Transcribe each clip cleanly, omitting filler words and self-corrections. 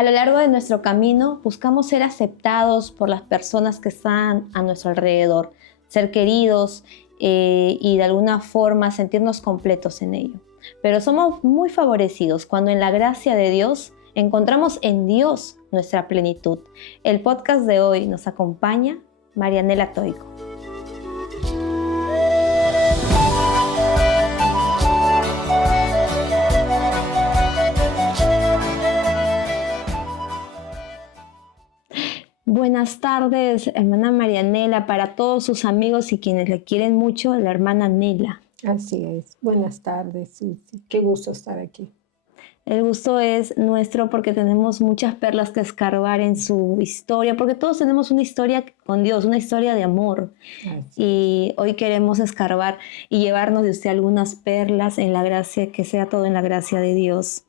A lo largo de nuestro camino buscamos ser aceptados por las personas que están a nuestro alrededor, ser queridos y de alguna forma sentirnos completos en ello. Pero somos muy favorecidos cuando en la gracia de Dios encontramos en Dios nuestra plenitud. El podcast de hoy nos acompaña Marianela Toico. Buenas tardes, hermana Marianela, para todos sus amigos y quienes le quieren mucho, la hermana Nela. Así es. Buenas tardes, Susi. Qué gusto estar aquí. El gusto es nuestro porque tenemos muchas perlas que escarbar en su historia, porque todos tenemos una historia con Dios, una historia de amor. Y hoy queremos escarbar y llevarnos de usted algunas perlas en la gracia, que sea todo en la gracia de Dios.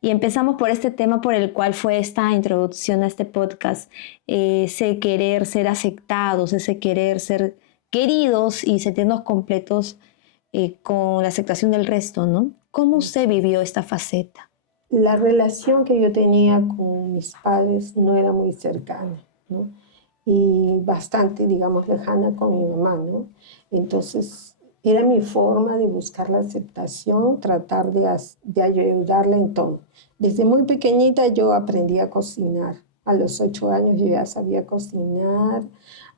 Y empezamos por este tema por el cual fue esta introducción a este podcast, ese querer ser aceptados, ese querer ser queridos y sentirnos completos con la aceptación del resto, ¿no? ¿Cómo usted vivió esta faceta? La relación que yo tenía con mis padres no era muy cercana, ¿no? Y bastante, digamos, lejana con mi mamá, ¿no? Entonces, era mi forma de buscar la aceptación, tratar de ayudarla en todo. Desde muy pequeñita yo aprendí a cocinar. A los 8 años yo ya sabía cocinar,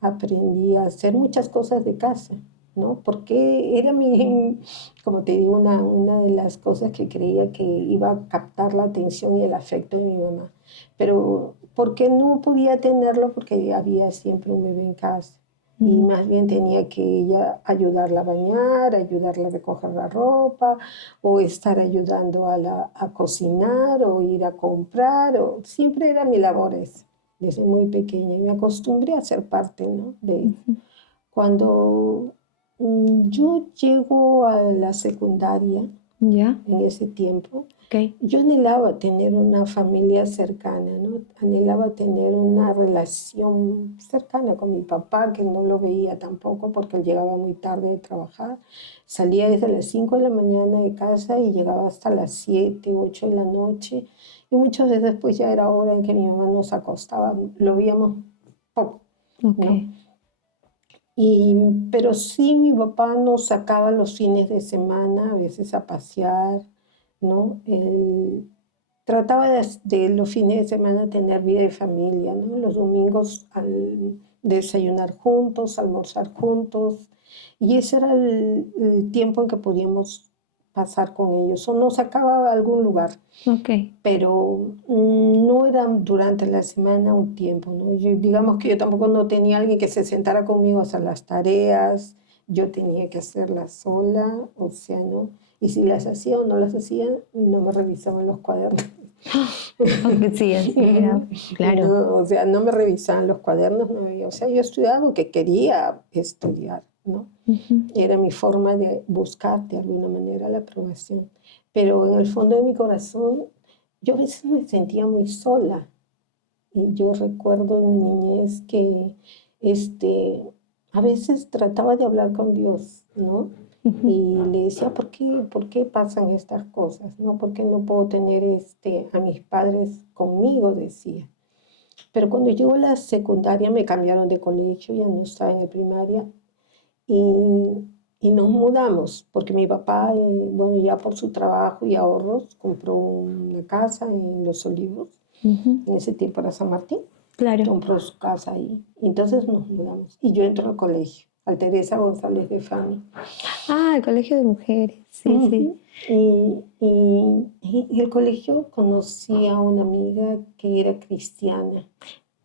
aprendí a hacer muchas cosas de casa, ¿no? Porque era como te digo, una de las cosas que creía que iba a captar la atención y el afecto de mi mamá. Pero, ¿por qué no podía tenerlo? Porque había siempre un bebé en casa. Y más bien tenía que ella ayudarla a bañar, ayudarla a recoger la ropa, o estar ayudando a cocinar, o ir a comprar, siempre era mi labor esa, desde muy pequeña. Y me acostumbré a ser parte, ¿no? De eso. Cuando yo llego a la secundaria, en ese tiempo, yo anhelaba tener una familia cercana, ¿no? Anhelaba tener una relación cercana con mi papá, que no lo veía tampoco porque él llegaba muy tarde de trabajar. Salía desde las 5 de la mañana de casa y llegaba hasta las 7, 8 de la noche. Y muchas veces pues ya era hora en que mi mamá nos acostaba, lo veíamos poco, ¿no? Pero sí, mi papá nos sacaba los fines de semana, a veces a pasear, ¿no? Él trataba de los fines de semana tener vida de familia, ¿no? Los domingos al desayunar juntos, almorzar juntos, y ese era el tiempo en que podíamos pasar con ellos, o nos sacaba a algún lugar. Pero no era durante la semana un tiempo, ¿no? Digamos que yo tampoco no tenía alguien que se sentara conmigo a hacer las tareas, yo tenía que hacerlas sola, o sea, ¿no? Y si las hacía o no las hacía, no me revisaban los cuadernos. Sí, así era, claro. No, o sea, no me revisaban los cuadernos, no, o sea, yo estudiaba porque quería estudiar, ¿no? Era mi forma de buscar de alguna manera la aprobación. Pero en el fondo de mi corazón, yo a veces me sentía muy sola. Y yo recuerdo en mi niñez que a veces trataba de hablar con Dios, ¿no? Y le decía, ¿por qué pasan estas cosas? ¿No? ¿Por qué no puedo tener a mis padres conmigo? Decía. Pero cuando llegó a la secundaria me cambiaron de colegio, ya no estaba en la primaria. Y nos mudamos, porque mi papá, bueno, ya por su trabajo y ahorros, compró una casa en Los Olivos, en ese tiempo era San Martín. Claro. Compró su casa ahí. Entonces nos mudamos. Y yo entro al colegio, al Teresa González de Fami. Ah, el colegio de mujeres, sí, sí. Y en el colegio conocí a una amiga que era cristiana.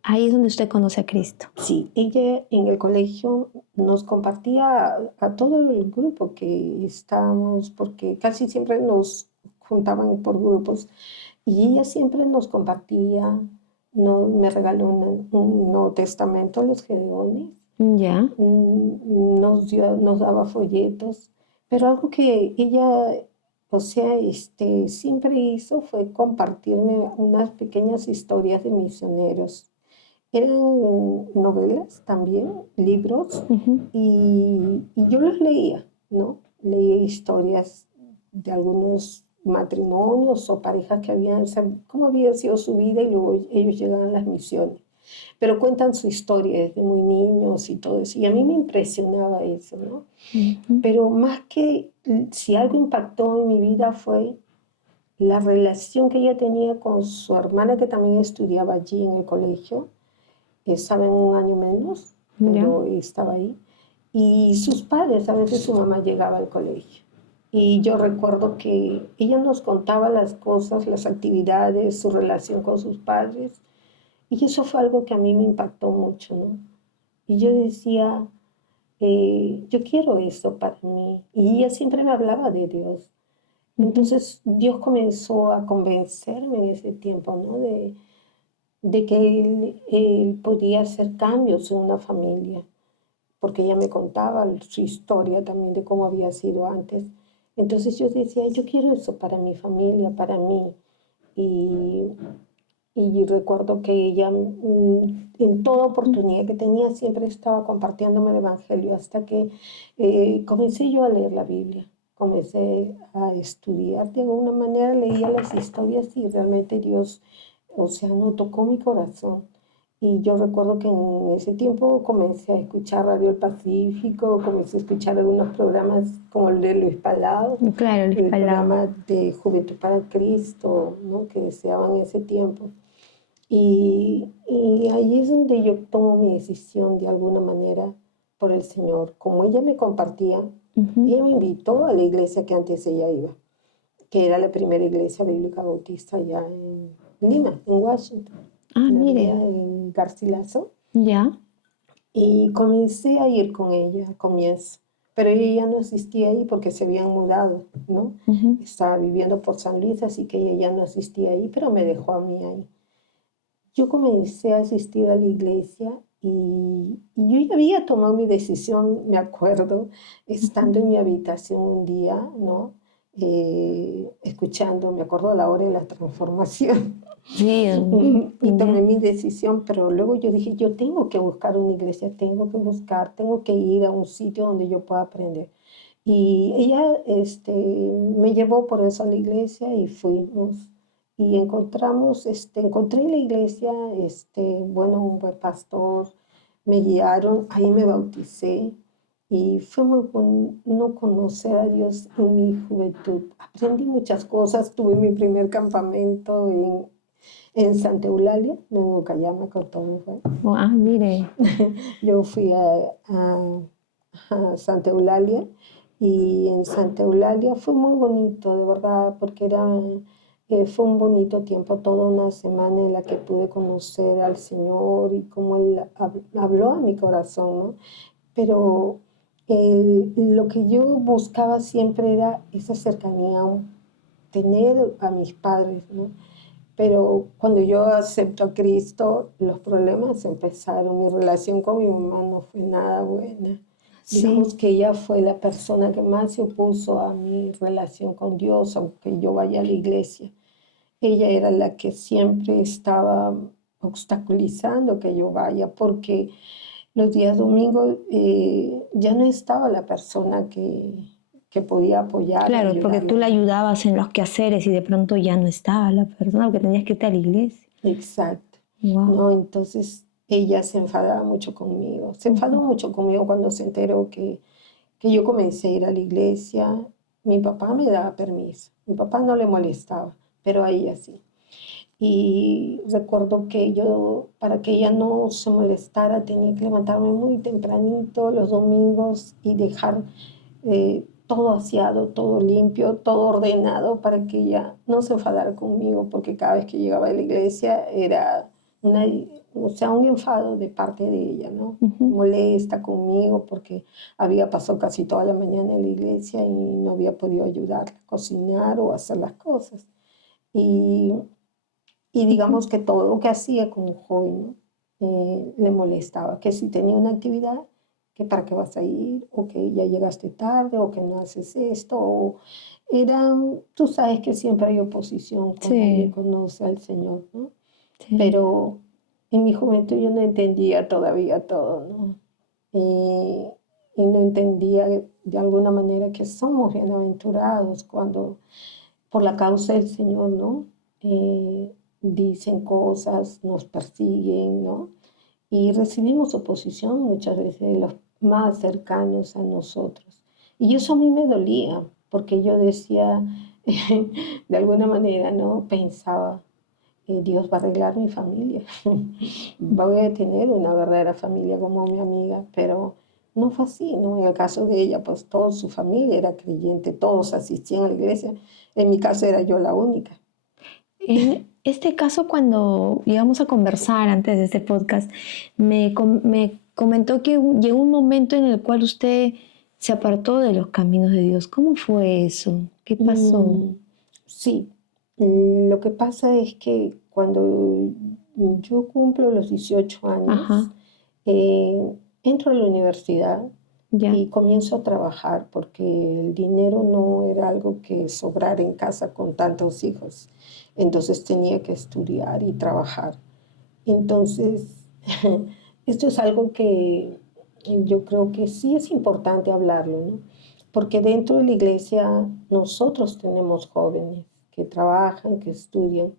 Ahí es donde usted conoce a Cristo. Sí, ella en el colegio nos compartía a todo el grupo que estábamos, porque casi siempre nos juntaban por grupos, y ella siempre nos compartía, me regaló un Nuevo Testamento, los Gedeones, Ya. nos daba folletos, pero algo que ella, o sea, siempre hizo fue compartirme unas pequeñas historias de misioneros. Eran novelas también, libros, y yo los leía, ¿no? Leía historias de algunos matrimonios o parejas que habían, cómo había sido su vida y luego ellos llegan a las misiones. Pero cuentan su historia desde muy niños y todo eso. Y a mí me impresionaba eso, ¿no? Pero más que si algo impactó en mi vida fue la relación que ella tenía con su hermana, que también estudiaba allí en el colegio. Estaba en un año menos, pero estaba ahí. Y sus padres, a veces su mamá llegaba al colegio. Y yo recuerdo que ella nos contaba las cosas, las actividades, su relación con sus padres. Y eso fue algo que a mí me impactó mucho, ¿no? Y yo decía, yo quiero eso para mí. Y ella siempre me hablaba de Dios. Entonces Dios comenzó a convencerme en ese tiempo, ¿no? De que él podía hacer cambios en una familia, porque ella me contaba su historia también de cómo había sido antes. Entonces yo decía, yo quiero eso para mi familia, para mí. Y, y recuerdo que ella en toda oportunidad que tenía siempre estaba compartiéndome el Evangelio hasta que comencé yo a leer la Biblia. Comencé a estudiar de alguna manera, leía las historias y realmente Dios, o sea, no tocó mi corazón. Y yo recuerdo que en ese tiempo comencé a escuchar Radio El Pacífico, comencé a escuchar algunos programas como el de Luis Palau, Claro, Luis el Palau. programa de Juventud para Cristo, ¿no? Que deseaban en ese tiempo. Y ahí es donde yo tomo mi decisión de alguna manera por el Señor. Como ella me compartía, ella me invitó a la iglesia que antes ella iba, que era la primera iglesia bíblica bautista allá en Lima, en Washington, Ah, en la mire. avenida en Garcilaso. Ya. Y comencé a ir con ella al comienzo, pero ella ya no asistía ahí porque se habían mudado, ¿no? Estaba viviendo por San Luis, así que ella ya no asistía ahí, pero me dejó a mí ahí. Yo comencé a asistir a la iglesia y yo ya había tomado mi decisión, me acuerdo, estando en mi habitación un día, ¿no? Escuchando, me acuerdo a la hora de la transformación. Sí. Y tomé mi decisión, pero luego yo dije, yo tengo que buscar una iglesia, tengo que buscar, tengo que ir a un sitio donde yo pueda aprender. Y ella me llevó por eso a la iglesia y fuimos. Y encontramos, encontré en la iglesia, bueno, un buen pastor, me guiaron, ahí me bauticé y fue muy bueno conocer a Dios en mi juventud. Aprendí muchas cosas, tuve mi primer campamento en Santa Eulalia, no en Ocayama, Córdoba fue. Ah, mire. Yo fui a Santa Eulalia y en Santa Eulalia fue muy bonito, de verdad, porque fue un bonito tiempo, toda una semana en la que pude conocer al Señor y cómo Él habló a mi corazón, ¿no? Pero lo que yo buscaba siempre era esa cercanía, tener a mis padres, ¿no? Pero cuando yo acepto a Cristo, los problemas empezaron. Mi relación con mi mamá no fue nada buena. Sí. Digamos que ella fue la persona que más se opuso a mi relación con Dios, aunque yo vaya a la iglesia. Ella era la que siempre estaba obstaculizando que yo vaya, porque los días domingos ya no estaba la persona que podía apoyar y Claro, porque tú la ayudarme. ayudabas en los quehaceres y de pronto ya no estaba la persona porque tenías que irte a la iglesia. Exacto. Wow. No, entonces ella se enfadaba mucho conmigo. Se enfadó mucho conmigo cuando se enteró que yo comencé a ir a la iglesia. Mi papá me daba permiso. Mi papá no le molestaba, pero a ella sí. Y recuerdo que yo, para que ella no se molestara, tenía que levantarme muy tempranito los domingos y dejar todo aseado, todo limpio, todo ordenado para que ella no se enfadara conmigo, porque cada vez que llegaba a la iglesia era o sea, un enfado de parte de ella, ¿no? Molesta conmigo porque había pasado casi toda la mañana en la iglesia y no había podido ayudar a cocinar o a hacer las cosas. Y digamos que todo lo que hacía como joven, ¿no? Le molestaba, que si tenía una actividad, que para qué vas a ir, o que ya llegaste tarde, o que no haces esto, o tú sabes que siempre hay oposición cuando alguien conoce al Señor, ¿no? Sí. Pero en mi juventud yo no entendía todavía todo, ¿no? Y no entendía de alguna manera que somos bienaventurados por la causa del Señor, ¿no? Dicen cosas, nos persiguen, ¿no? Y recibimos oposición muchas veces de los más cercanos a nosotros. Y eso a mí me dolía, porque yo decía, de alguna manera, ¿no? Pensaba, Dios va a arreglar mi familia. Voy a tener una verdadera familia como mi amiga, pero no fue así, ¿no? En el caso de ella, pues toda su familia era creyente, todos asistían a la iglesia. En mi caso era yo la única. En este caso, cuando llegamos a conversar antes de este podcast, me comentó que llegó un momento en el cual usted se apartó de los caminos de Dios. ¿Cómo fue eso? ¿Qué pasó? Sí, lo que pasa es que cuando yo cumplo los 18 años, Ajá, entro a la universidad ya. y comienzo a trabajar porque el dinero no era algo que sobrara en casa con tantos hijos. Entonces tenía que estudiar y trabajar. Entonces, esto es algo que yo creo que sí es importante hablarlo, ¿no? Porque dentro de la iglesia nosotros tenemos jóvenes que trabajan, que estudian.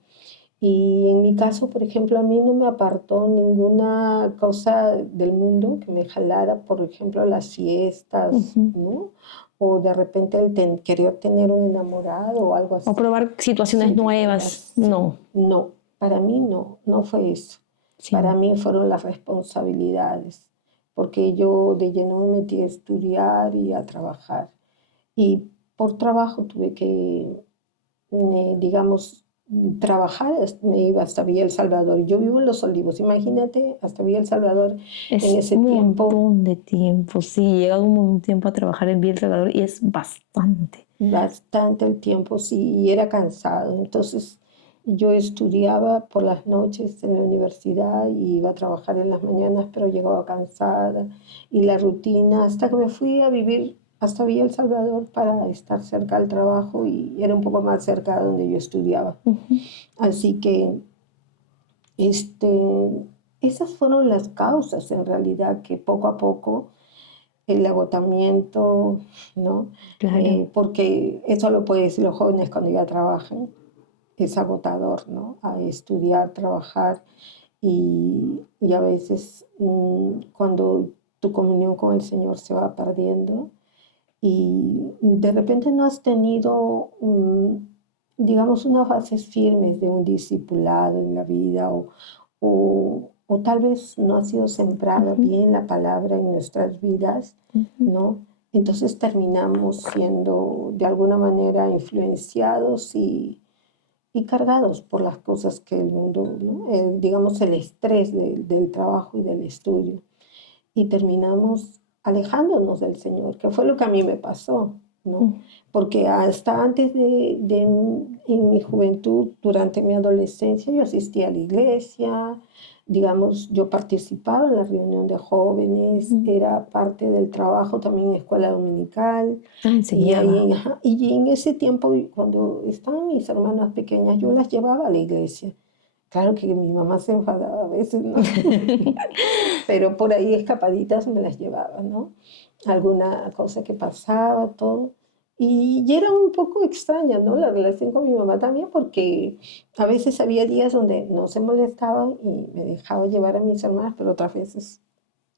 Y en mi caso, por ejemplo, a mí no me apartó ninguna cosa del mundo que me jalara, por ejemplo, las fiestas, Ujú. ¿no? O de repente el querer tener un enamorado o algo O así. probar situaciones Sí, nuevas. No, no, para mí no fue eso. Para sí. mí fueron las responsabilidades, porque yo de lleno me metí a estudiar y a trabajar. Y por trabajo tuve que, digamos, trabajar, me iba hasta Villa El Salvador. Yo vivo en Los Olivos, imagínate, hasta Villa El Salvador en Es ese un tiempo. montón de tiempo. Sí, he llegado un tiempo a trabajar en El Salvador y es bastante. Bastante el tiempo, sí, y era cansado. Entonces yo estudiaba por las noches en la universidad y iba a trabajar en las mañanas, pero llegaba cansada y la rutina, hasta que me fui a vivir hasta Villa El Salvador para estar cerca del trabajo y era un poco más cerca de donde yo estudiaba. Ujú. Así que este, esas fueron las causas en realidad que poco a poco el agotamiento, ¿no? Claro. Porque eso lo pueden decir los jóvenes cuando ya trabajan, es agotador, ¿no? A estudiar, trabajar y a veces cuando tu comunión con el Señor se va perdiendo y de repente no has tenido, digamos, unas bases firmes de un discipulado en la vida o tal vez no ha sido sembrada Ujú, bien la palabra en nuestras vidas, ujú. ¿no? Entonces terminamos siendo de alguna manera influenciados y cargados por las cosas que el mundo, ¿no? Digamos, el estrés del trabajo y del estudio. Y terminamos alejándonos del Señor, que fue lo que a mí me pasó, ¿no? Mm. Porque hasta antes en mi juventud, durante mi adolescencia, yo asistía a la iglesia, digamos, yo participaba en la reunión de jóvenes, Ujú. era parte del trabajo también en escuela dominical, Ah, y, enseñaba. ahí, ajá, y en ese tiempo, cuando estaban mis hermanas pequeñas, yo las llevaba a la iglesia. Claro que mi mamá se enfadaba a veces, ¿no? Pero por ahí escapaditas me las llevaba, ¿no? Alguna cosa que pasaba, todo. Y era un poco extraña, ¿no? La relación con mi mamá también, porque a veces había días donde no se molestaban y me dejaba llevar a mis hermanas, pero otras veces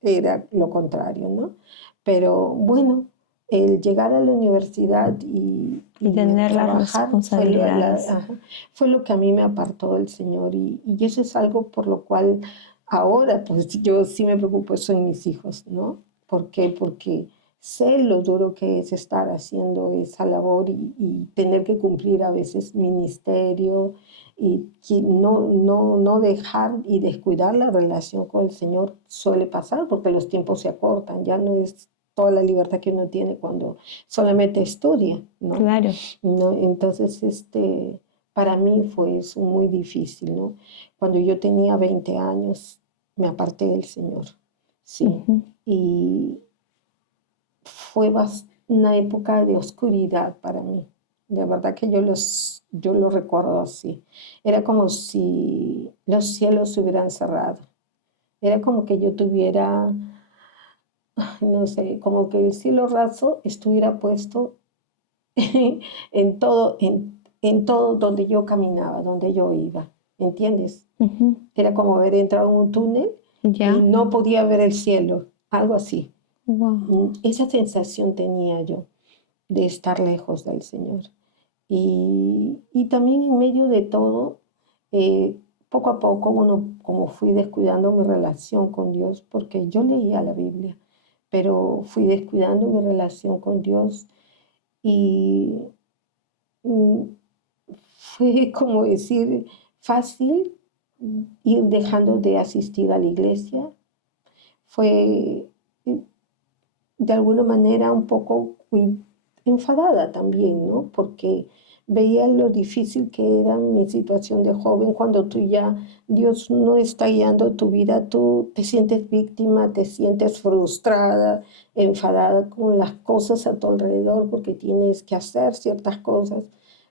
era lo contrario, ¿no? Pero bueno, el llegar a la universidad Y y el tener las trabajar responsabilidades. ajá, fue lo que a mí me apartó del Señor y eso es algo por lo cual ahora pues yo sí me preocupo eso en mis hijos, ¿no? ¿Por qué? Porque sé lo duro que es estar haciendo esa labor y tener que cumplir a veces ministerio y que no dejar y descuidar la relación con el Señor suele pasar porque los tiempos se acortan, ya no es toda la libertad que uno tiene cuando solamente estudia, ¿no? Claro. ¿No? Entonces, para mí fue eso muy difícil, ¿no? Cuando yo tenía 20 años, me aparté del Señor, sí, Ujú. y fue una época de oscuridad para mí. De verdad que yo lo recuerdo así. Era como si los cielos se hubieran cerrado. Era como que yo tuviera, ay, no sé, como que el cielo raso estuviera puesto en todo, en todo donde yo caminaba, donde yo iba, ¿entiendes? Ujú. Era como haber entrado en un túnel y Ya. no podía ver el cielo, algo así. Wow. Esa sensación tenía yo de estar lejos del Señor. Y también en medio de todo, eh, poco a poco, uno, como fui descuidando mi relación con Dios, porque yo leía la Biblia, pero fui descuidando mi relación con Dios y mm, fue como decir fácil ir dejando de asistir a la iglesia. Fue de alguna manera un poco enfadada también, ¿no? Porque veía lo difícil que era mi situación de joven cuando tú ya, Dios no está guiando tu vida, tú te sientes víctima, te sientes frustrada, enfadada con las cosas a tu alrededor porque tienes que hacer ciertas cosas,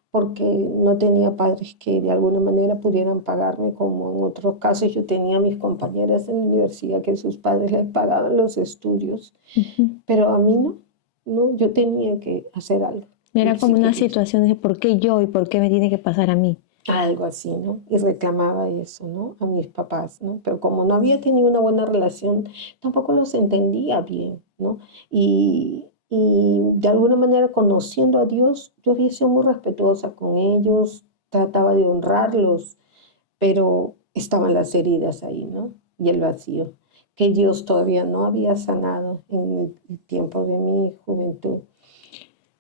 porque no tenía padres que de alguna manera pudieran pagarme, como en otros casos yo tenía mis compañeras en la universidad que sus padres les pagaban los estudios, Ujú. pero a mí no, no, yo tenía que hacer algo. Y Era como sí una quería, situación de por qué yo y por qué me tiene que pasar a mí. algo así, ¿no? Y reclamaba eso, ¿no? A mis papás, ¿no? Pero como no había tenido una buena relación, tampoco los entendía bien, ¿no? Y de alguna manera, conociendo a Dios, yo había sido muy respetuosa con ellos, trataba de honrarlos, pero estaban las heridas ahí, ¿no? Y el vacío, que Dios todavía no había sanado en el tiempo de mi juventud.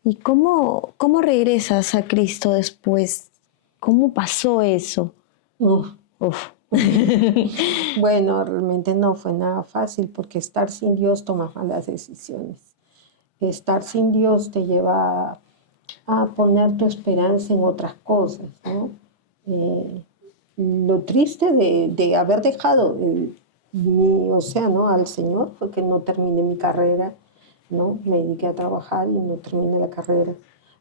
¿Y cómo regresas a Cristo después? ¿Cómo pasó eso? Uf, Uf. bueno, realmente no fue nada fácil porque estar sin Dios toma malas decisiones. Estar sin Dios te lleva a poner tu esperanza en otras cosas, ¿no? Lo triste de haber dejado o sea, ¿no? Al Señor fue que no terminé mi carrera, ¿no? Me dediqué a trabajar y no terminé la carrera.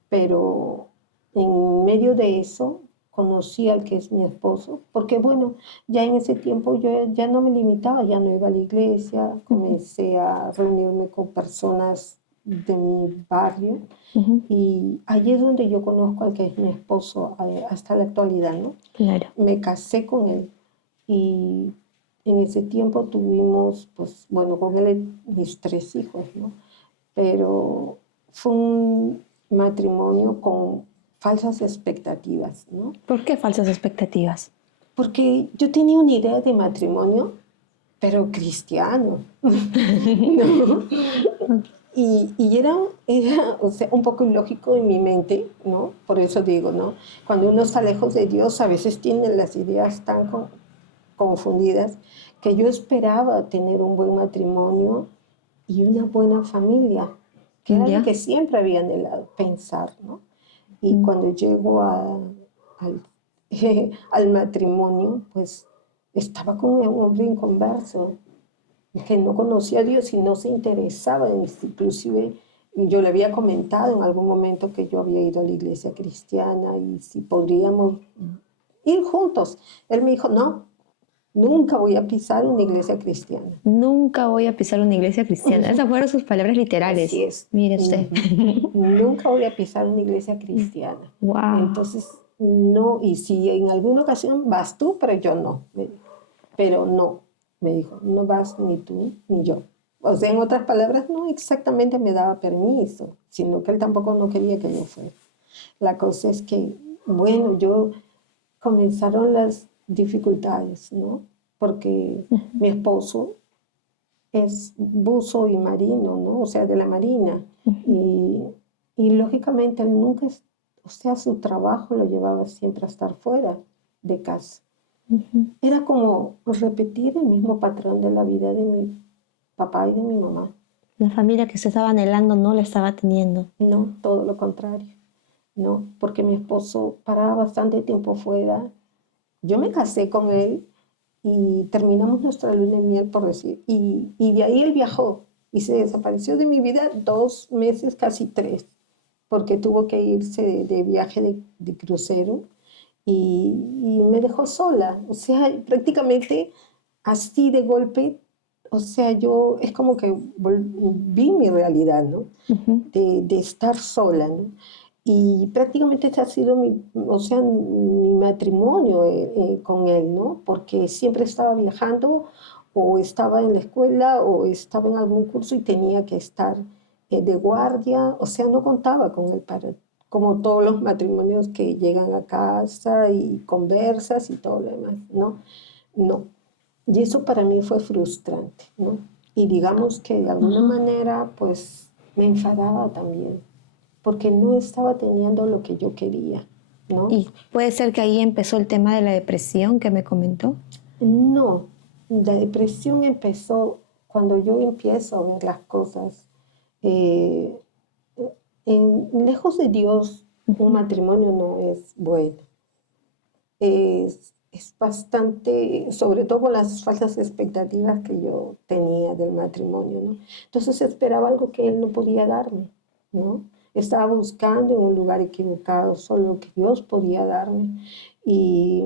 Pero en medio de eso conocí al que es mi esposo, porque bueno, ya en ese tiempo yo ya no me limitaba, ya no iba a la iglesia, comencé a reunirme con personas de mi barrio Ujú. y allí es donde yo conozco al que es mi esposo hasta la actualidad, ¿no? Claro. Me casé con él y en ese tiempo tuvimos, pues bueno, con él mis 3 hijos, ¿no? Pero fue un matrimonio con falsas expectativas, ¿no? ¿Por qué falsas expectativas? Porque yo tenía una idea de matrimonio, pero cristiano, ¿no? Y era, o sea, un poco ilógico en mi mente, ¿no? Por eso digo, ¿no? Cuando uno está lejos de Dios, a veces tiene las ideas tan confundidas que yo esperaba tener un buen matrimonio y una buena familia, que era lo ¿Ya? que siempre había anhelado, pensar, ¿no? Y Mm. cuando llego al, al matrimonio, pues estaba con un hombre inconverso, que no conocía a Dios y no se interesaba en esto. Inclusive yo le había comentado en algún momento que yo había ido a la iglesia cristiana y si podríamos ir juntos. Él me dijo, no, nunca voy a pisar una iglesia cristiana. Nunca voy a pisar una iglesia cristiana. Esas fueron sus palabras literales. Así es. Mire usted. Nunca voy a pisar una iglesia cristiana. Wow. Entonces, no, y si en alguna ocasión vas tú, pero yo no, me dijo. Pero no, me dijo, no vas ni tú ni yo. O sea, en otras palabras, no exactamente me daba permiso, sino que él tampoco no quería que yo fuera. La cosa es que, bueno, comenzaron las dificultades, ¿no? Porque mi esposo es buzo y marino, ¿no? O sea, de la marina. Y, y lógicamente él nunca, o sea, su trabajo lo llevaba siempre a estar fuera de casa. Era como repetir el mismo patrón de la vida de mi papá y de mi mamá. La familia que se estaba anhelando no la estaba teniendo. No, todo lo contrario. No, porque mi esposo paraba bastante tiempo fuera. Yo me casé con él y terminamos nuestra luna de miel, por decir. Y de ahí él viajó y se desapareció de mi vida 2 meses, casi 3, porque tuvo que irse de viaje de crucero y me dejó sola. O sea, prácticamente así de golpe, o sea, yo es como que vi mi realidad, ¿no? Ujú. De estar sola, ¿no? y prácticamente este ha sido o sea, mi matrimonio con él, ¿no? Porque siempre estaba viajando o estaba en la escuela o estaba en algún curso y tenía que estar de guardia, o sea, no contaba con él para, como todos los matrimonios que llegan a casa y conversas y todo lo demás, ¿no? No. Y eso para mí fue frustrante, ¿no? Y digamos que de alguna manera, pues me enfadaba también porque no estaba teniendo lo que yo quería, ¿no? Y puede ser que ahí empezó el tema de la depresión que me comentó. No, la depresión empezó cuando yo empiezo a ver las cosas. eh, Lejos de Dios, un matrimonio no es bueno. Es bastante, sobre todo con las falsas expectativas que yo tenía del matrimonio, ¿no? Entonces esperaba algo que él no podía darme, ¿no? Estaba buscando en un lugar equivocado solo lo que Dios podía darme. Y,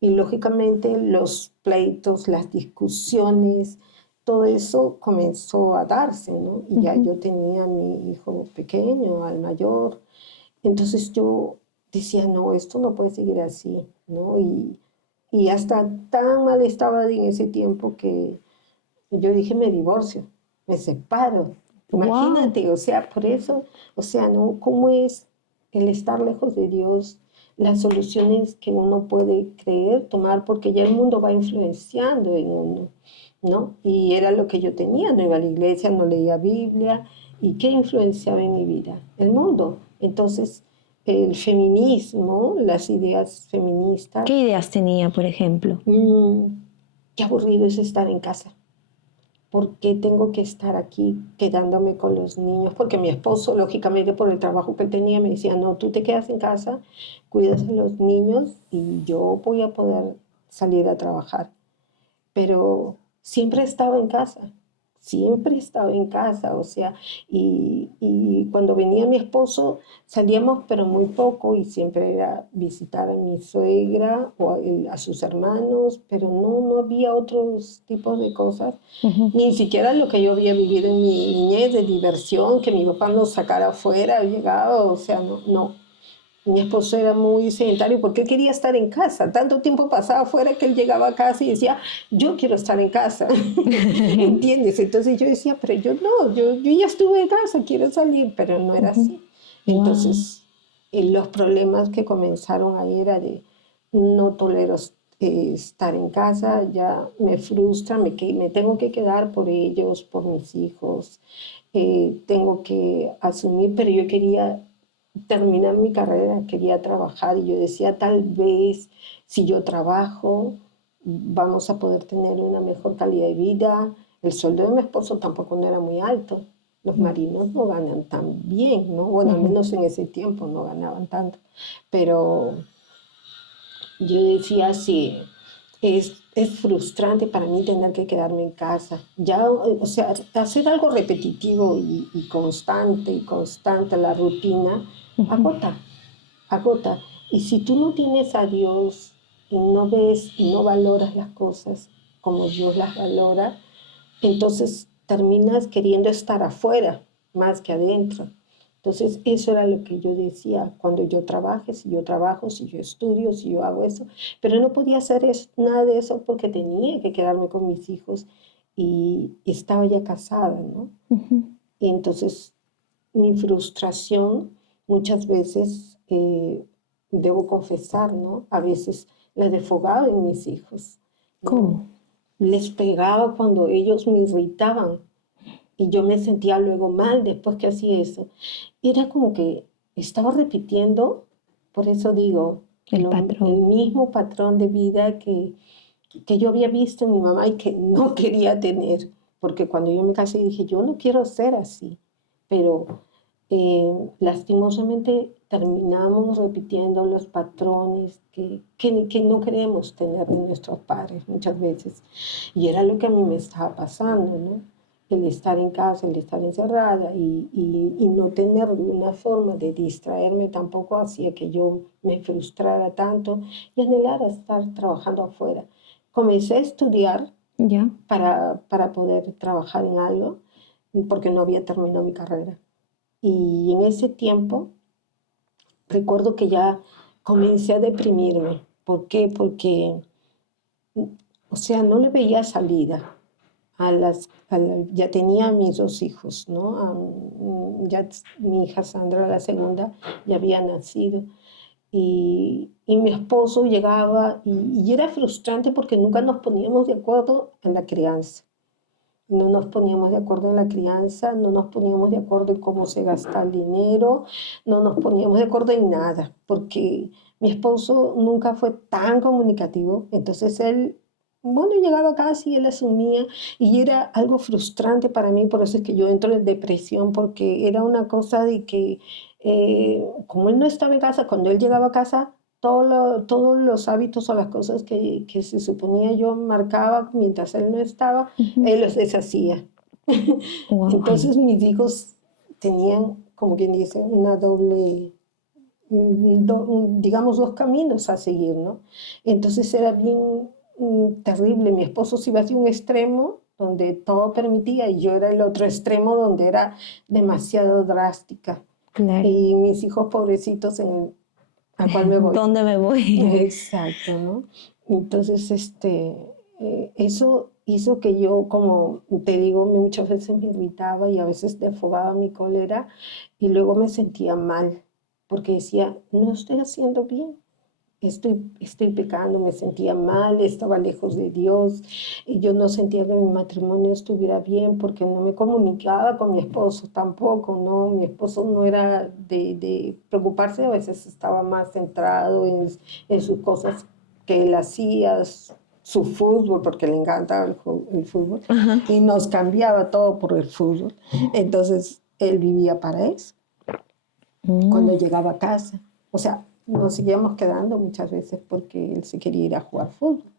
y lógicamente los pleitos, las discusiones, todo eso comenzó a darse, ¿no? Y ya yo tenía a mi hijo pequeño, al mayor. Entonces yo decía, no, esto no puede seguir así, ¿no? Y hasta tan mal estaba en ese tiempo que yo dije, me divorcio, me separo. Wow. Imagínate, o sea, por eso, o sea, ¿no? ¿Cómo es el estar lejos de Dios? Las soluciones que uno puede creer, tomar, porque ya el mundo va influenciando en uno, ¿no? Y era lo que yo tenía, no iba a la iglesia, no leía Biblia, ¿y qué influenciaba en mi vida? El mundo. Entonces, el feminismo, las ideas feministas, ¿Qué ideas tenía, por ejemplo? mmm, qué aburrido es estar en casa. ¿Por qué tengo que estar aquí quedándome con los niños? Porque mi esposo, lógicamente, por el trabajo que él tenía, me decía, no, tú te quedas en casa, cuidas a los niños y yo voy a poder salir a trabajar. Pero siempre estaba en casa, o sea, y cuando venía mi esposo salíamos pero muy poco y siempre era visitar a mi suegra o a sus hermanos, pero no había otros tipos de cosas, ni siquiera lo que yo había vivido en mi niñez de diversión, que mi papá nos sacara afuera, llegaba, o sea, no. Mi esposo era muy sedentario porque él quería estar en casa. Tanto tiempo pasaba afuera que él llegaba a casa y decía, yo quiero estar en casa. ¿Entiendes? Entonces yo decía, pero yo no, yo ya estuve en casa, quiero salir, pero no era así. Wow. Entonces los problemas que comenzaron ahí era de no tolero estar en casa, ya me frustra, me tengo que quedar por ellos, por mis hijos, tengo que asumir, pero yo quería terminar mi carrera, quería trabajar y yo decía, tal vez si yo trabajo, vamos a poder tener una mejor calidad de vida. El sueldo de mi esposo tampoco no era muy alto. Los marinos no ganan tan bien, ¿no? Bueno, al menos en ese tiempo no ganaban tanto. Pero yo decía, sí, es frustrante para mí tener que quedarme en casa. Ya, o sea, hacer algo repetitivo y constante, la rutina, agota, agota. Y si tú no tienes a Dios y no ves y no valoras las cosas como Dios las valora, entonces terminas queriendo estar afuera más que adentro. Entonces, eso era lo que yo decía, cuando yo trabaje, si yo trabajo, si yo estudio, si yo hago eso, pero no podía hacer nada de eso porque tenía que quedarme con mis hijos y estaba ya casada, ¿no? Y entonces, mi frustración muchas veces, debo confesar, ¿no? A veces la desfogaba en mis hijos, ¿no? ¿Cómo? Les pegaba cuando ellos me irritaban y yo me sentía luego mal después que hacía eso. Era como que estaba repitiendo, por eso digo, El el patrón. mismo patrón de vida que yo había visto en mi mamá y que no quería tener, porque cuando yo me casé dije, yo no quiero ser así, pero lastimosamente terminamos repitiendo los patrones que no queremos tener de nuestros padres muchas veces. Y era lo que a mí me estaba pasando, ¿no? El estar en casa, el estar encerrada y no tener una forma de distraerme tampoco hacía que yo me frustrara tanto y anhelara estar trabajando afuera. Comencé a estudiar ¿Ya? para poder trabajar en algo porque no había terminado mi carrera. Y en ese tiempo recuerdo que ya comencé a deprimirme. ¿Por qué? Porque, o sea, no le veía salida. Ya tenía mis 2 hijos, ¿no? Ya mi hija Sandra, la segunda, ya había nacido. Y mi esposo llegaba y era frustrante porque nunca nos poníamos de acuerdo en la crianza. No nos poníamos de acuerdo en la crianza, no nos poníamos de acuerdo en cómo se gasta el dinero, no nos poníamos de acuerdo en nada, porque mi esposo nunca fue tan comunicativo. Entonces él, bueno, llegaba a casa y él asumía, y era algo frustrante para mí. Por eso es que yo entro en depresión, porque era una cosa de que, como él no estaba en casa, cuando él llegaba a casa, todos los hábitos o las cosas que se suponía yo marcaba mientras él no estaba, él los deshacía. Wow. Entonces mis hijos tenían, como quien dice, una doble, digamos, 2 caminos a seguir, ¿no? Entonces era bien terrible. Mi esposo se iba hacia un extremo donde todo permitía, y yo era el otro extremo donde era demasiado drástica. Claro. Y mis hijos pobrecitos ¿a cuál me voy? ¿Dónde me voy? Exacto, ¿no? Entonces, eso hizo que yo, como te digo, muchas veces me irritaba y a veces desfogaba mi cólera, y luego me sentía mal, porque decía, no estoy haciendo bien, estoy pecando. Me sentía mal, estaba lejos de Dios, y yo no sentía que mi matrimonio estuviera bien porque no me comunicaba con mi esposo tampoco, ¿no? Mi esposo no era de preocuparse, a veces estaba más centrado en sus cosas que él hacía, su fútbol, porque le encanta el fútbol, Ajá. y nos cambiaba todo por el fútbol. Entonces él vivía para eso cuando llegaba a casa. O sea, nos seguíamos quedando muchas veces porque él se quería ir a jugar fútbol.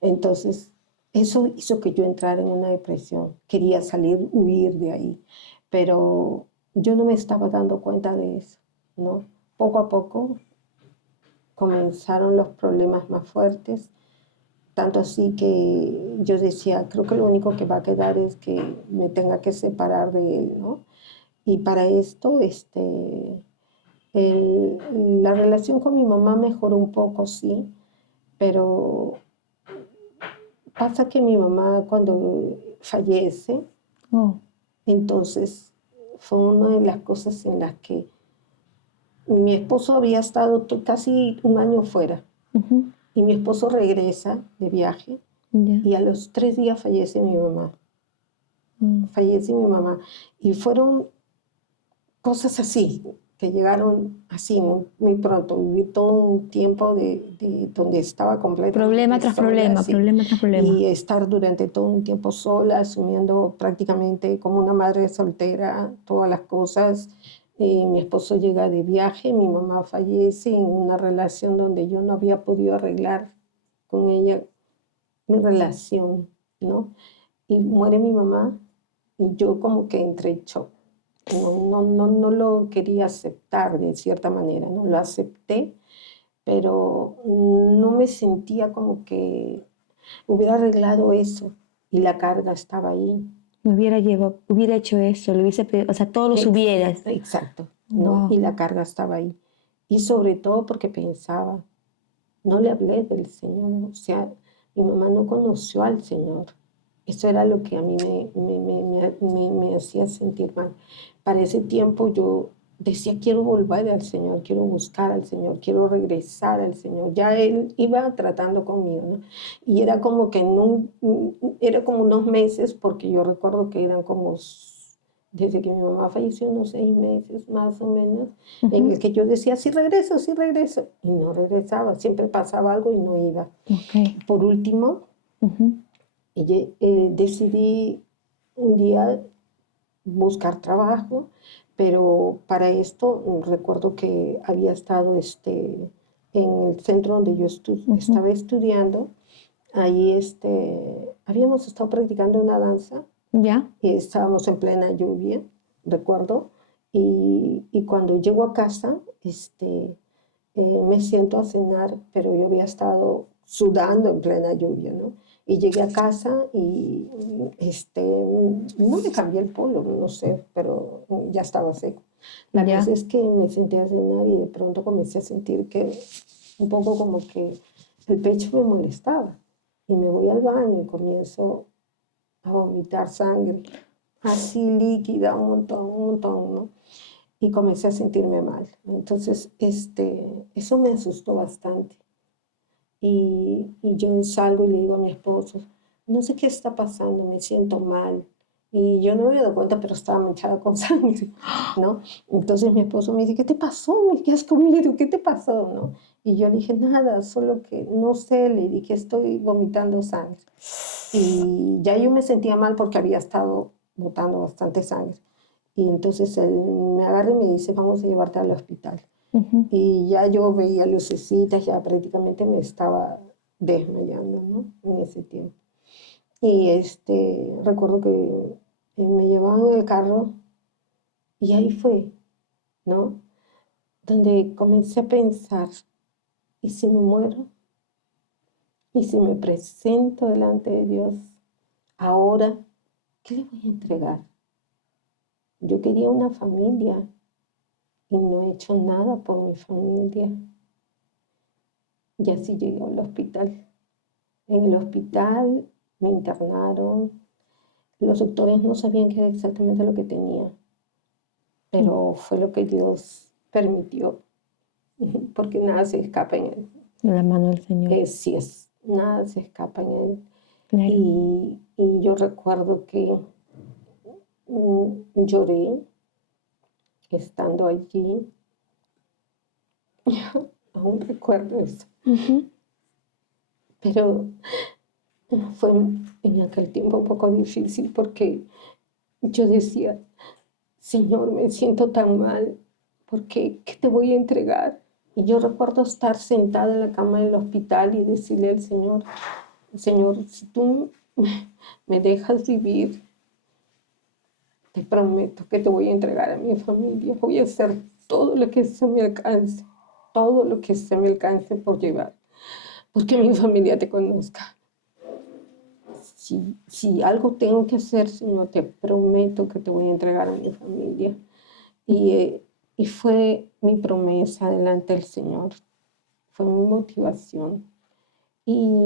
Entonces, eso hizo que yo entrara en una depresión. Quería salir, huir de ahí, pero yo no me estaba dando cuenta de eso, ¿no? Poco a poco comenzaron los problemas más fuertes, tanto así que yo decía, creo que lo único que va a quedar es que me tenga que separar de él, ¿no? Y para esto, la relación con mi mamá mejoró un poco, sí, pero pasa que mi mamá, cuando fallece, Oh. entonces fue una de las cosas en las que mi esposo había estado casi un año fuera, Ujú. y mi esposo regresa de viaje Ya. y a los 3 días fallece mi mamá. Fallece mi mamá. Y fueron cosas así, que llegaron así muy pronto. Vivir todo un tiempo donde estaba completamente Problema tras sola, problema, sí, problema tras problema. y estar durante todo un tiempo sola, asumiendo prácticamente como una madre soltera todas las cosas. Mi esposo llega de viaje, mi mamá fallece en una relación donde yo no había podido arreglar con ella mi relación, ¿no? Y muere mi mamá, y yo como que entré en shock. No lo quería aceptar de cierta manera, ¿no? Lo acepté, pero no me sentía como que hubiera arreglado eso, y la carga estaba ahí. Me hubiera llevado, hubiera hecho eso, lo hubiese pedido, o sea, todos los hubieras. Exacto, ¿no? Wow. Y la carga estaba ahí. Y sobre todo porque pensaba, no le hablé del Señor, o sea, mi mamá no conoció al Señor. Eso era lo que a mí me hacía sentir mal. Para ese tiempo yo decía, quiero volver al Señor, quiero buscar al Señor, quiero regresar al Señor. Ya Él iba tratando conmigo, ¿no? Y era como que era como unos meses, porque yo recuerdo que eran como, desde que mi mamá falleció, unos 6 meses más o menos, en el que yo decía, sí regreso, y no regresaba, siempre pasaba algo y no iba. Okay. Por último, decidí un día buscar trabajo, pero para esto recuerdo que había estado en el centro donde yo estaba estudiando. Ahí habíamos estado practicando una danza. Ya. Y estábamos en plena lluvia, recuerdo, y cuando llego a casa, me siento a cenar, pero yo había estado sudando en plena lluvia, ¿no? Y llegué a casa y no me cambié el polo, no sé, pero ya estaba seco. La Ya. cosa es que me senté a cenar y de pronto comencé a sentir que un poco como que el pecho me molestaba. Y me voy al baño y comienzo a vomitar sangre, así líquida, un montón, ¿no? Y comencé a sentirme mal. Entonces, eso me asustó bastante. Y yo salgo y le digo a mi esposo, no sé qué está pasando, me siento mal. Y yo no me había dado cuenta, pero estaba manchada con sangre, ¿no? Entonces mi esposo me dice, ¿qué te pasó? ¿Qué has comido? ¿Qué te pasó? ¿No? Y yo le dije, nada, solo que no sé, le dije, estoy vomitando sangre. Y ya yo me sentía mal porque había estado botando bastante sangre. Y entonces él me agarra y me dice, vamos a llevarte al hospital. Ujú. Y ya yo veía lucecitas, ya prácticamente me estaba desmayando, ¿no? En ese tiempo. Y recuerdo que me llevaban en el carro y ahí fue, ¿no? Donde comencé a pensar, ¿y si me muero? ¿Y si me presento delante de Dios? Ahora, ¿qué le voy a entregar? Yo quería una familia y no he hecho nada por mi familia. Y así llegué al hospital. En el hospital me internaron. Los doctores no sabían qué era exactamente lo que tenía, pero fue lo que Dios permitió, porque nada se escapa en Él. La mano del Señor. Sí es, nada se escapa en Él. Claro. Y yo recuerdo que lloré estando allí. Aún recuerdo eso. Ujú. Pero fue en aquel tiempo un poco difícil porque yo decía, Señor, me siento tan mal, porque ¿qué te voy a entregar? Y yo recuerdo estar sentada en la cama del hospital y decirle al Señor, Señor, si tú me dejas vivir, te prometo que te voy a entregar a mi familia. Voy a hacer todo lo que se me alcance, todo lo que se me alcance por llevar, porque mi familia te conozca. Si algo tengo que hacer, Señor, te prometo que te voy a entregar a mi familia. Y fue mi promesa delante del Señor, fue mi motivación. Y,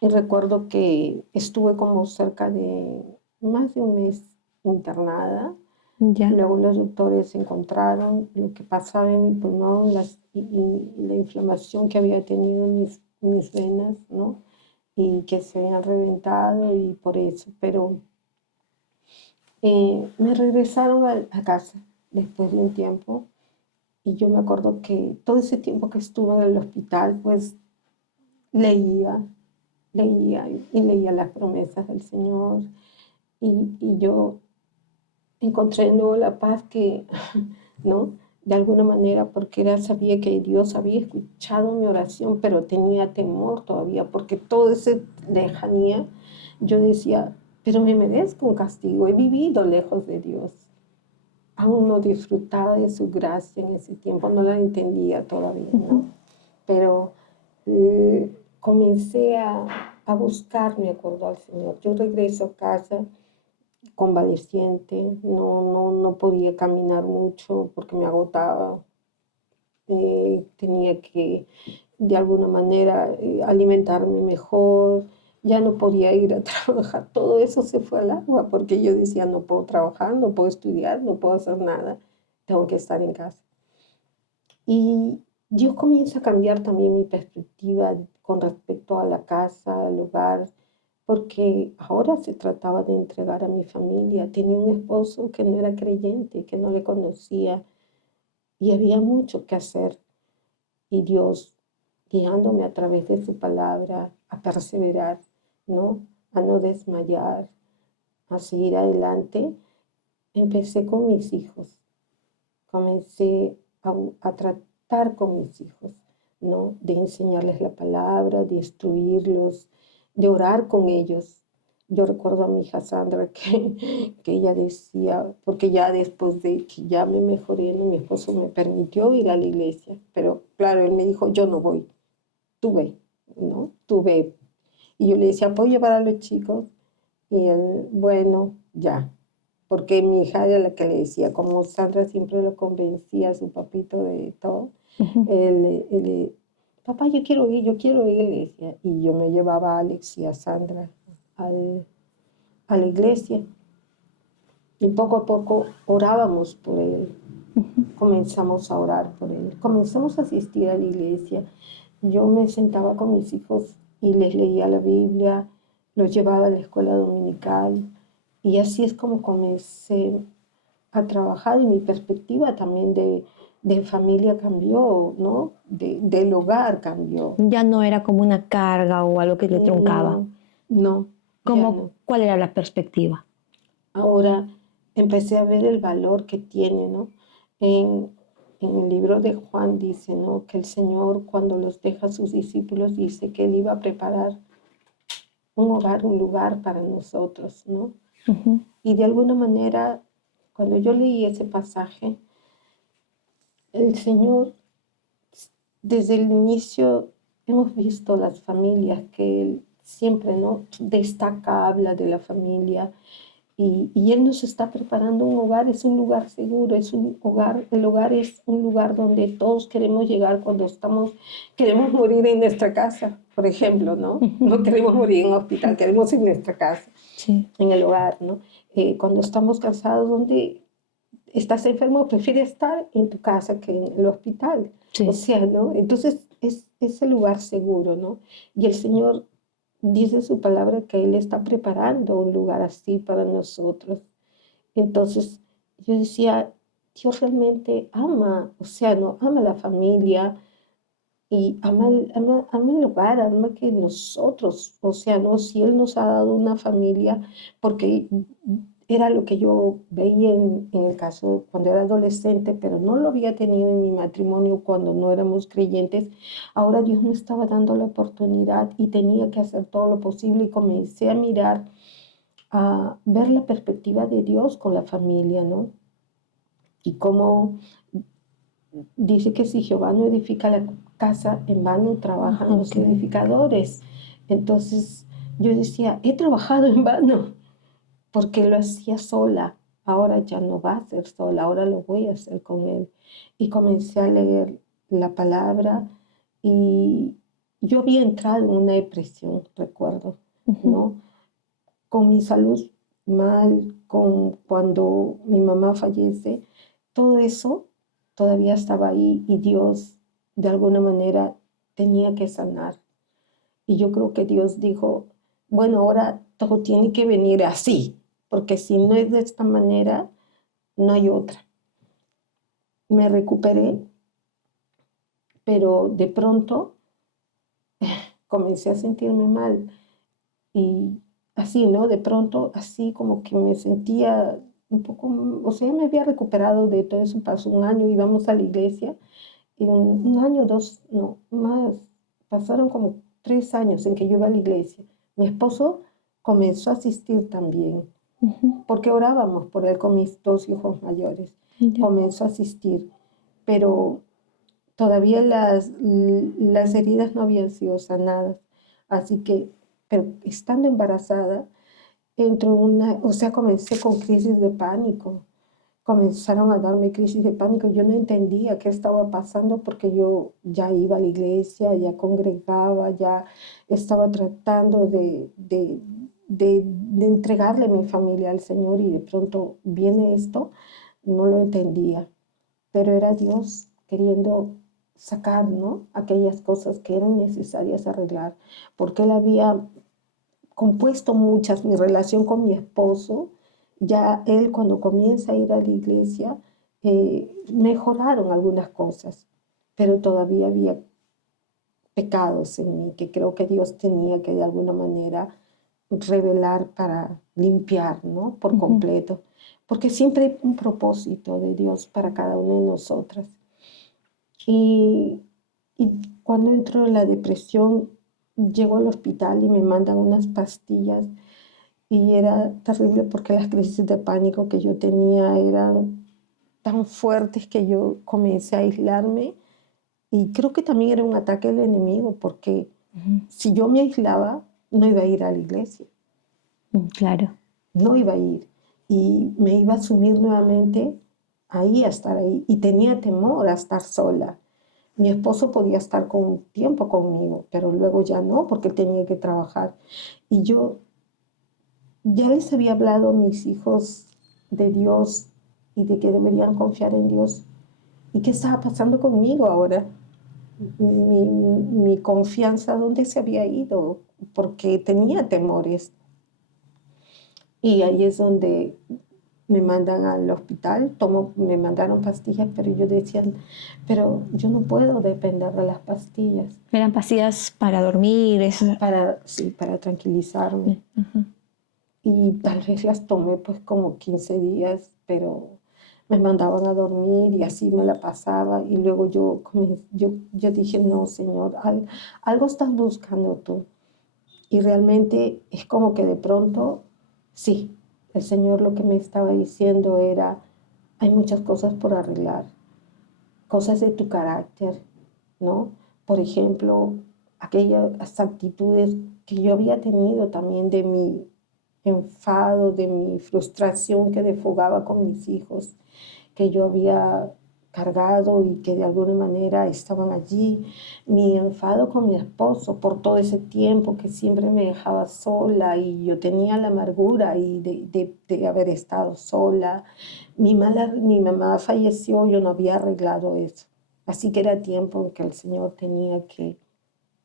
y recuerdo que estuve como cerca de más de un mes internada. Ya. Luego los doctores encontraron lo que pasaba en mi pulmón y la inflamación que había tenido en mis venas, ¿no? Y que se habían reventado y por eso. Pero me regresaron a casa después de un tiempo. Y yo me acuerdo que todo ese tiempo que estuve en el hospital, pues leía, leía y leía las promesas del Señor. Y yo encontré de nuevo la paz que, ¿no? De alguna manera, porque sabía que Dios había escuchado mi oración, pero tenía temor todavía, porque todo ese lejanía, yo decía, pero me merezco un castigo, he vivido lejos de Dios. Aún no disfrutaba de su gracia en ese tiempo, no la entendía todavía, ¿no? Pero comencé a buscar, me acuerdo, al Señor. Yo regreso a casa convaleciente, no podía caminar mucho porque me agotaba. Tenía que, de alguna manera, alimentarme mejor. Ya no podía ir a trabajar. Todo eso se fue al agua porque yo decía, no puedo trabajar, no puedo estudiar, no puedo hacer nada. Tengo que estar en casa. Y Dios comienza a cambiar también mi perspectiva con respecto a la casa, al hogar, porque ahora se trataba de entregar a mi familia. Tenía un esposo que no era creyente, que no le conocía, y había mucho que hacer. Y Dios, guiándome a través de su palabra, a perseverar, ¿no? A no desmayar, a seguir adelante, empecé con mis hijos. Comencé a tratar con mis hijos, ¿no? De enseñarles la palabra, de instruirlos, de orar con ellos. Yo recuerdo a mi hija Sandra que ella decía, porque ya después de que ya me mejoré, mi esposo me permitió ir a la iglesia, pero claro, él me dijo, yo no voy, tú ve, ¿no? Tú ve. Y yo le decía, ¿puedo llevar a los chicos? Y él, bueno, ya. Porque mi hija era la que le decía, como Sandra siempre lo convencía a su papito de todo, Ujú. papá, yo quiero ir, le decía. Y yo me llevaba a Alex y a Sandra a la iglesia. Y poco a poco orábamos por él. Comenzamos a orar por él. Comenzamos a asistir a la iglesia. Yo me sentaba con mis hijos y les leía la Biblia, los llevaba a la escuela dominical. Y así es como comencé a trabajar y mi perspectiva también de familia cambió, ¿no? Del hogar cambió. Ya no era como una carga o algo que le truncaba. No, no, ya no. ¿Cuál era la perspectiva? Ahora empecé a ver el valor que tiene, ¿no? En, en el libro de Juan dice, ¿no? Que el Señor cuando los deja a sus discípulos dice que Él iba a preparar un hogar, un lugar para nosotros, ¿no? Ujú. Y de alguna manera, cuando yo leí ese pasaje, el Señor, desde el inicio, hemos visto las familias que Él siempre, ¿no? Destaca, habla de la familia. Y Él nos está preparando un hogar, es un lugar seguro, es un hogar, el hogar es un lugar donde todos queremos llegar cuando queremos morir en nuestra casa, por ejemplo, ¿no? No queremos morir en un hospital, queremos en nuestra casa, Sí. en el hogar, ¿no? Cuando estamos cansados, donde estás enfermo, prefieres estar en tu casa que en el hospital. Sí. O sea, ¿no? Entonces es el lugar seguro, ¿no? Y el Señor dice su palabra que Él está preparando un lugar así para nosotros. Entonces yo decía, Dios realmente ama, o sea, no ama la familia y ama el lugar, ama que nosotros, o sea, no, si Él nos ha dado una familia, porque era lo que yo veía en el caso cuando era adolescente, pero no lo había tenido en mi matrimonio cuando no éramos creyentes. Ahora Dios me estaba dando la oportunidad y tenía que hacer todo lo posible y comencé a mirar, a ver la perspectiva de Dios con la familia, ¿no? Y cómo dice que si Jehová no edifica la casa, en vano trabajan los edificadores. Entonces yo decía, he trabajado en vano porque lo hacía sola. Ahora ya no va a ser sola, ahora lo voy a hacer con Él. Y comencé a leer la palabra y yo había entrado en una depresión, recuerdo, ¿no? Con mi salud mal, con cuando mi mamá fallece, todo eso todavía estaba ahí y Dios de alguna manera tenía que sanar. Y yo creo que Dios dijo, bueno, ahora todo tiene que venir así, porque si no es de esta manera, no hay otra. Me recuperé, pero de pronto comencé a sentirme mal y así, ¿no? De pronto, así como que me sentía un poco, o sea, me había recuperado de todo eso, pasó un año, íbamos a la iglesia, y un año, dos, no, más, pasaron como 3 años en que yo iba a la iglesia. Mi esposo comenzó a asistir también, porque orábamos por él con mis 2 hijos mayores. Ya. Comenzó a asistir, pero todavía las heridas no habían sido sanadas. Así que, pero estando embarazada, o sea, comencé con crisis de pánico. Comenzaron a darme crisis de pánico. Yo no entendía qué estaba pasando porque yo ya iba a la iglesia, ya congregaba, ya estaba tratando de entregarle mi familia al Señor y de pronto viene esto, no lo entendía. Pero era Dios queriendo sacar, ¿no? Aquellas cosas que eran necesarias arreglar, porque Él había compuesto muchas, mi relación con mi esposo, ya él cuando comienza a ir a la iglesia, mejoraron algunas cosas, pero todavía había pecados en mí que creo que Dios tenía que de alguna manera revelar para limpiar, ¿no? Por completo, porque siempre hay un propósito de Dios para cada una de nosotras. Y, y cuando entro en la depresión, llego al hospital y me mandan unas pastillas y era terrible porque las crisis de pánico que yo tenía eran tan fuertes que yo comencé a aislarme y creo que también era un ataque del enemigo porque si yo me aislaba, no iba a ir a la iglesia. Claro. No iba a ir. Y me iba a sumir nuevamente ahí, a estar ahí. Y tenía temor a estar sola. Mi esposo podía estar con un tiempo conmigo, pero luego ya no, porque él tenía que trabajar. Y yo ya les había hablado a mis hijos de Dios y de que deberían confiar en Dios. ¿Y qué estaba pasando conmigo ahora? Mi confianza, ¿dónde se había ido? Porque tenía temores. Y ahí es donde me mandan al hospital, me mandaron pastillas, pero yo decía, pero yo no puedo depender de las pastillas. Eran pastillas para dormir, eso. Sí, para tranquilizarme. Y tal vez las tomé pues como 15 días, pero me mandaban a dormir y así me la pasaba. Y luego yo dije, no, Señor, algo estás buscando tú. Y realmente es como que de pronto, sí, el Señor lo que me estaba diciendo era, hay muchas cosas por arreglar, cosas de tu carácter, ¿no? Por ejemplo, aquellas actitudes que yo había tenido también de mi enfado, de mi frustración que desfogaba con mis hijos, que yo había cargado y que de alguna manera estaban allí. Mi enfado con mi esposo por todo ese tiempo que siempre me dejaba sola y yo tenía la amargura y de haber estado sola. Mi mamá falleció, yo no había arreglado eso. Así que era tiempo en que el Señor tenía que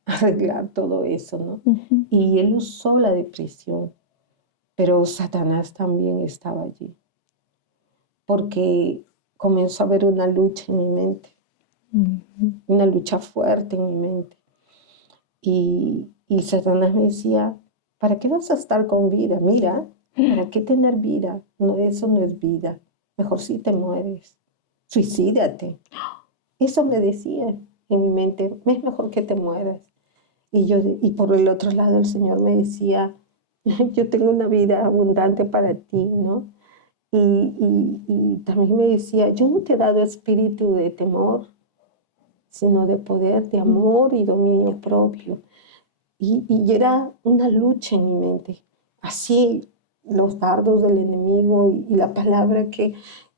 arreglar todo eso, ¿no? Y Él usó la depresión, pero Satanás también estaba allí, porque comenzó a haber una lucha en mi mente, una lucha fuerte en mi mente. Y Satanás me decía, ¿para qué vas a estar con vida? Mira, ¿para qué tener vida? No, eso no es vida. Mejor si te mueres, suicídate. Eso me decía en mi mente, es mejor que te mueras. Y por el otro lado el Señor me decía, yo tengo una vida abundante para ti, ¿no? Y también me decía, yo no te he dado espíritu de temor, sino de poder, de amor y dominio propio. Y era una lucha en mi mente. Así los dardos del enemigo y la palabra que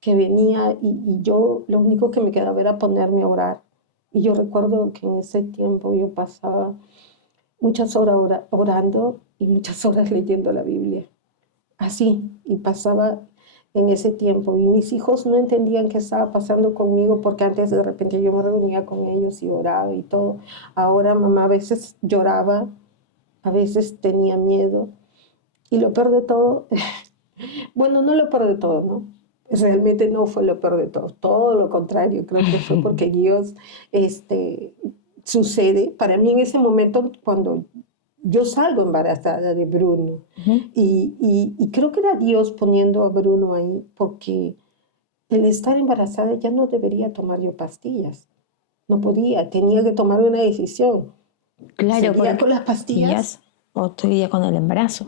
venía y yo lo único que me quedaba era ponerme a orar. Y yo recuerdo que en ese tiempo yo pasaba muchas horas orando y muchas horas leyendo la Biblia. Así, y pasaba en ese tiempo. Y mis hijos no entendían qué estaba pasando conmigo porque antes de repente yo me reunía con ellos y oraba y todo. Ahora mamá a veces lloraba, a veces tenía miedo. Y lo peor de todo, bueno, no lo peor de todo, ¿no? Realmente no fue lo peor de todo lo contrario, creo que fue porque Dios sucede. Para mí en ese momento, cuando yo salgo embarazada de Bruno, y creo que era Dios poniendo a Bruno ahí, porque el estar embarazada ya no debería tomar yo pastillas, no podía, tenía que tomar una decisión. Claro, ¿Seguía con las pastillas? Otro día con el embarazo.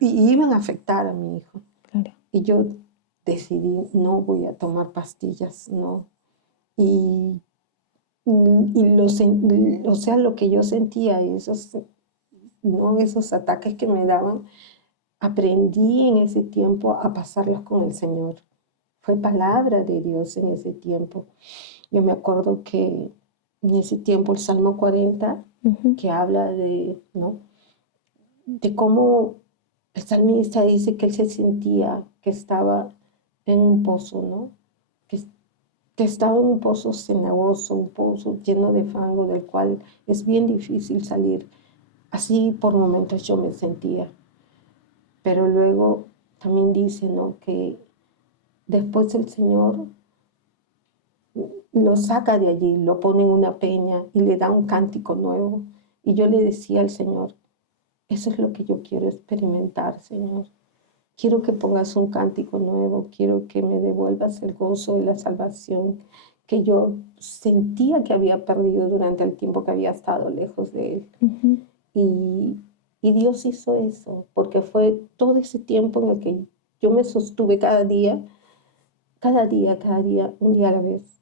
Y iban a afectar a mi hijo. Claro. Y yo decidí, no voy a tomar pastillas, no. O sea, lo que yo sentía, esos ataques que me daban, aprendí en ese tiempo a pasarlos con el Señor. Fue palabra de Dios en ese tiempo. Yo me acuerdo que en ese tiempo el Salmo 40, que habla ¿no? de cómo el salmista dice que él se sentía que estaba en un pozo, ¿no? Que estaba en un pozo cenagoso, un pozo lleno de fango del cual es bien difícil salir. Así por momentos yo me sentía. Pero luego también dice, ¿no? Que después el Señor lo saca de allí, lo pone en una peña y le da un cántico nuevo. Y yo le decía al Señor, eso es lo que yo quiero experimentar, Señor. Quiero que pongas un cántico nuevo, quiero que me devuelvas el gozo de la salvación que yo sentía que había perdido durante el tiempo que había estado lejos de Él. Y Dios hizo eso, porque fue todo ese tiempo en el que yo me sostuve cada día, un día a la vez,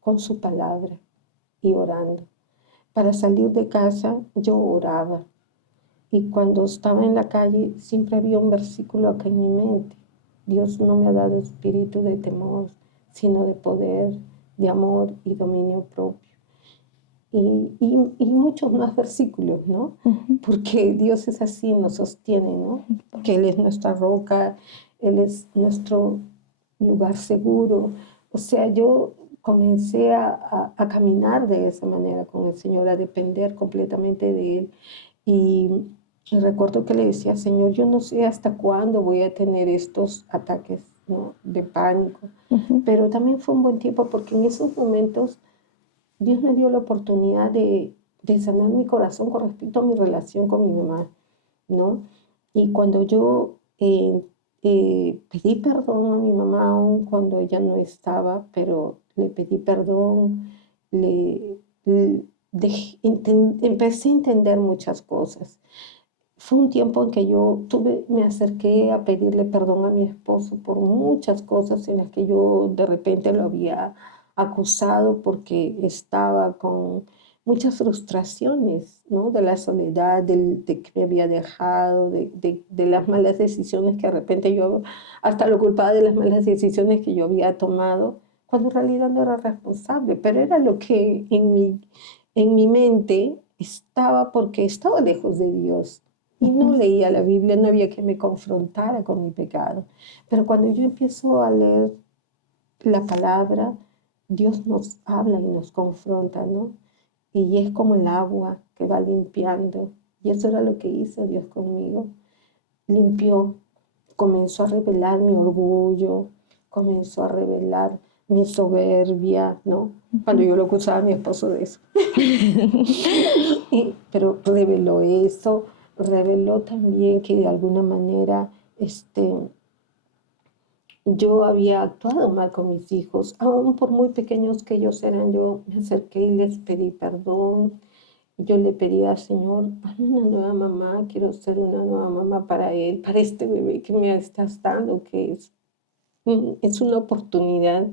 con su palabra y orando. Para salir de casa yo oraba. Y cuando estaba en la calle, siempre había un versículo acá en mi mente. Dios no me ha dado espíritu de temor, sino de poder, de amor y dominio propio. Y muchos más versículos, ¿no? Porque Dios es así, nos sostiene, ¿no? Que Él es nuestra roca, Él es nuestro lugar seguro. O sea, yo comencé a caminar de esa manera con el Señor, a depender completamente de Él. Y recuerdo que le decía, Señor, yo no sé hasta cuándo voy a tener estos ataques, ¿no?, de pánico. Pero también fue un buen tiempo porque en esos momentos Dios me dio la oportunidad de sanar mi corazón con respecto a mi relación con mi mamá, ¿no? Y cuando yo pedí perdón a mi mamá, aún cuando ella no estaba, pero le pedí perdón, empecé a entender muchas cosas. Fue un tiempo en que me acerqué a pedirle perdón a mi esposo por muchas cosas en las que yo de repente lo había acusado porque estaba con muchas frustraciones, ¿no? De la soledad, de que me había dejado, de las malas decisiones que de repente yo hasta lo culpaba de las malas decisiones que yo había tomado, cuando en realidad no era responsable, pero era lo que en mi mente estaba porque estaba lejos de Dios. Y no leía la Biblia, no había que me confrontara con mi pecado. Pero cuando yo empiezo a leer la palabra, Dios nos habla y nos confronta, ¿no? Y es como el agua que va limpiando. Y eso era lo que hizo Dios conmigo. Limpió, comenzó a revelar mi orgullo, comenzó a revelar mi soberbia, ¿no? Cuando yo lo acusaba a mi esposo de eso. Pero reveló eso, reveló también que de alguna manera yo había actuado mal con mis hijos, aún por muy pequeños que ellos eran. Yo me acerqué y les pedí perdón. Yo le pedí al Señor, hazme una nueva mamá, quiero ser una nueva mamá para él, para este bebé que me estás dando, que es una oportunidad,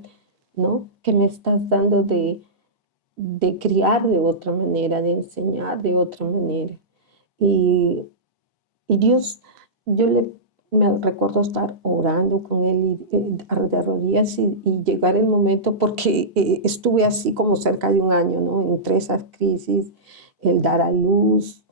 ¿no?, que me estás dando de criar de otra manera, de enseñar de otra manera. Y, y Dios, me recuerdo estar orando con él de rodillas y llegar el momento, porque estuve así como cerca de un año, ¿no?, entre esas crisis, el dar a luz.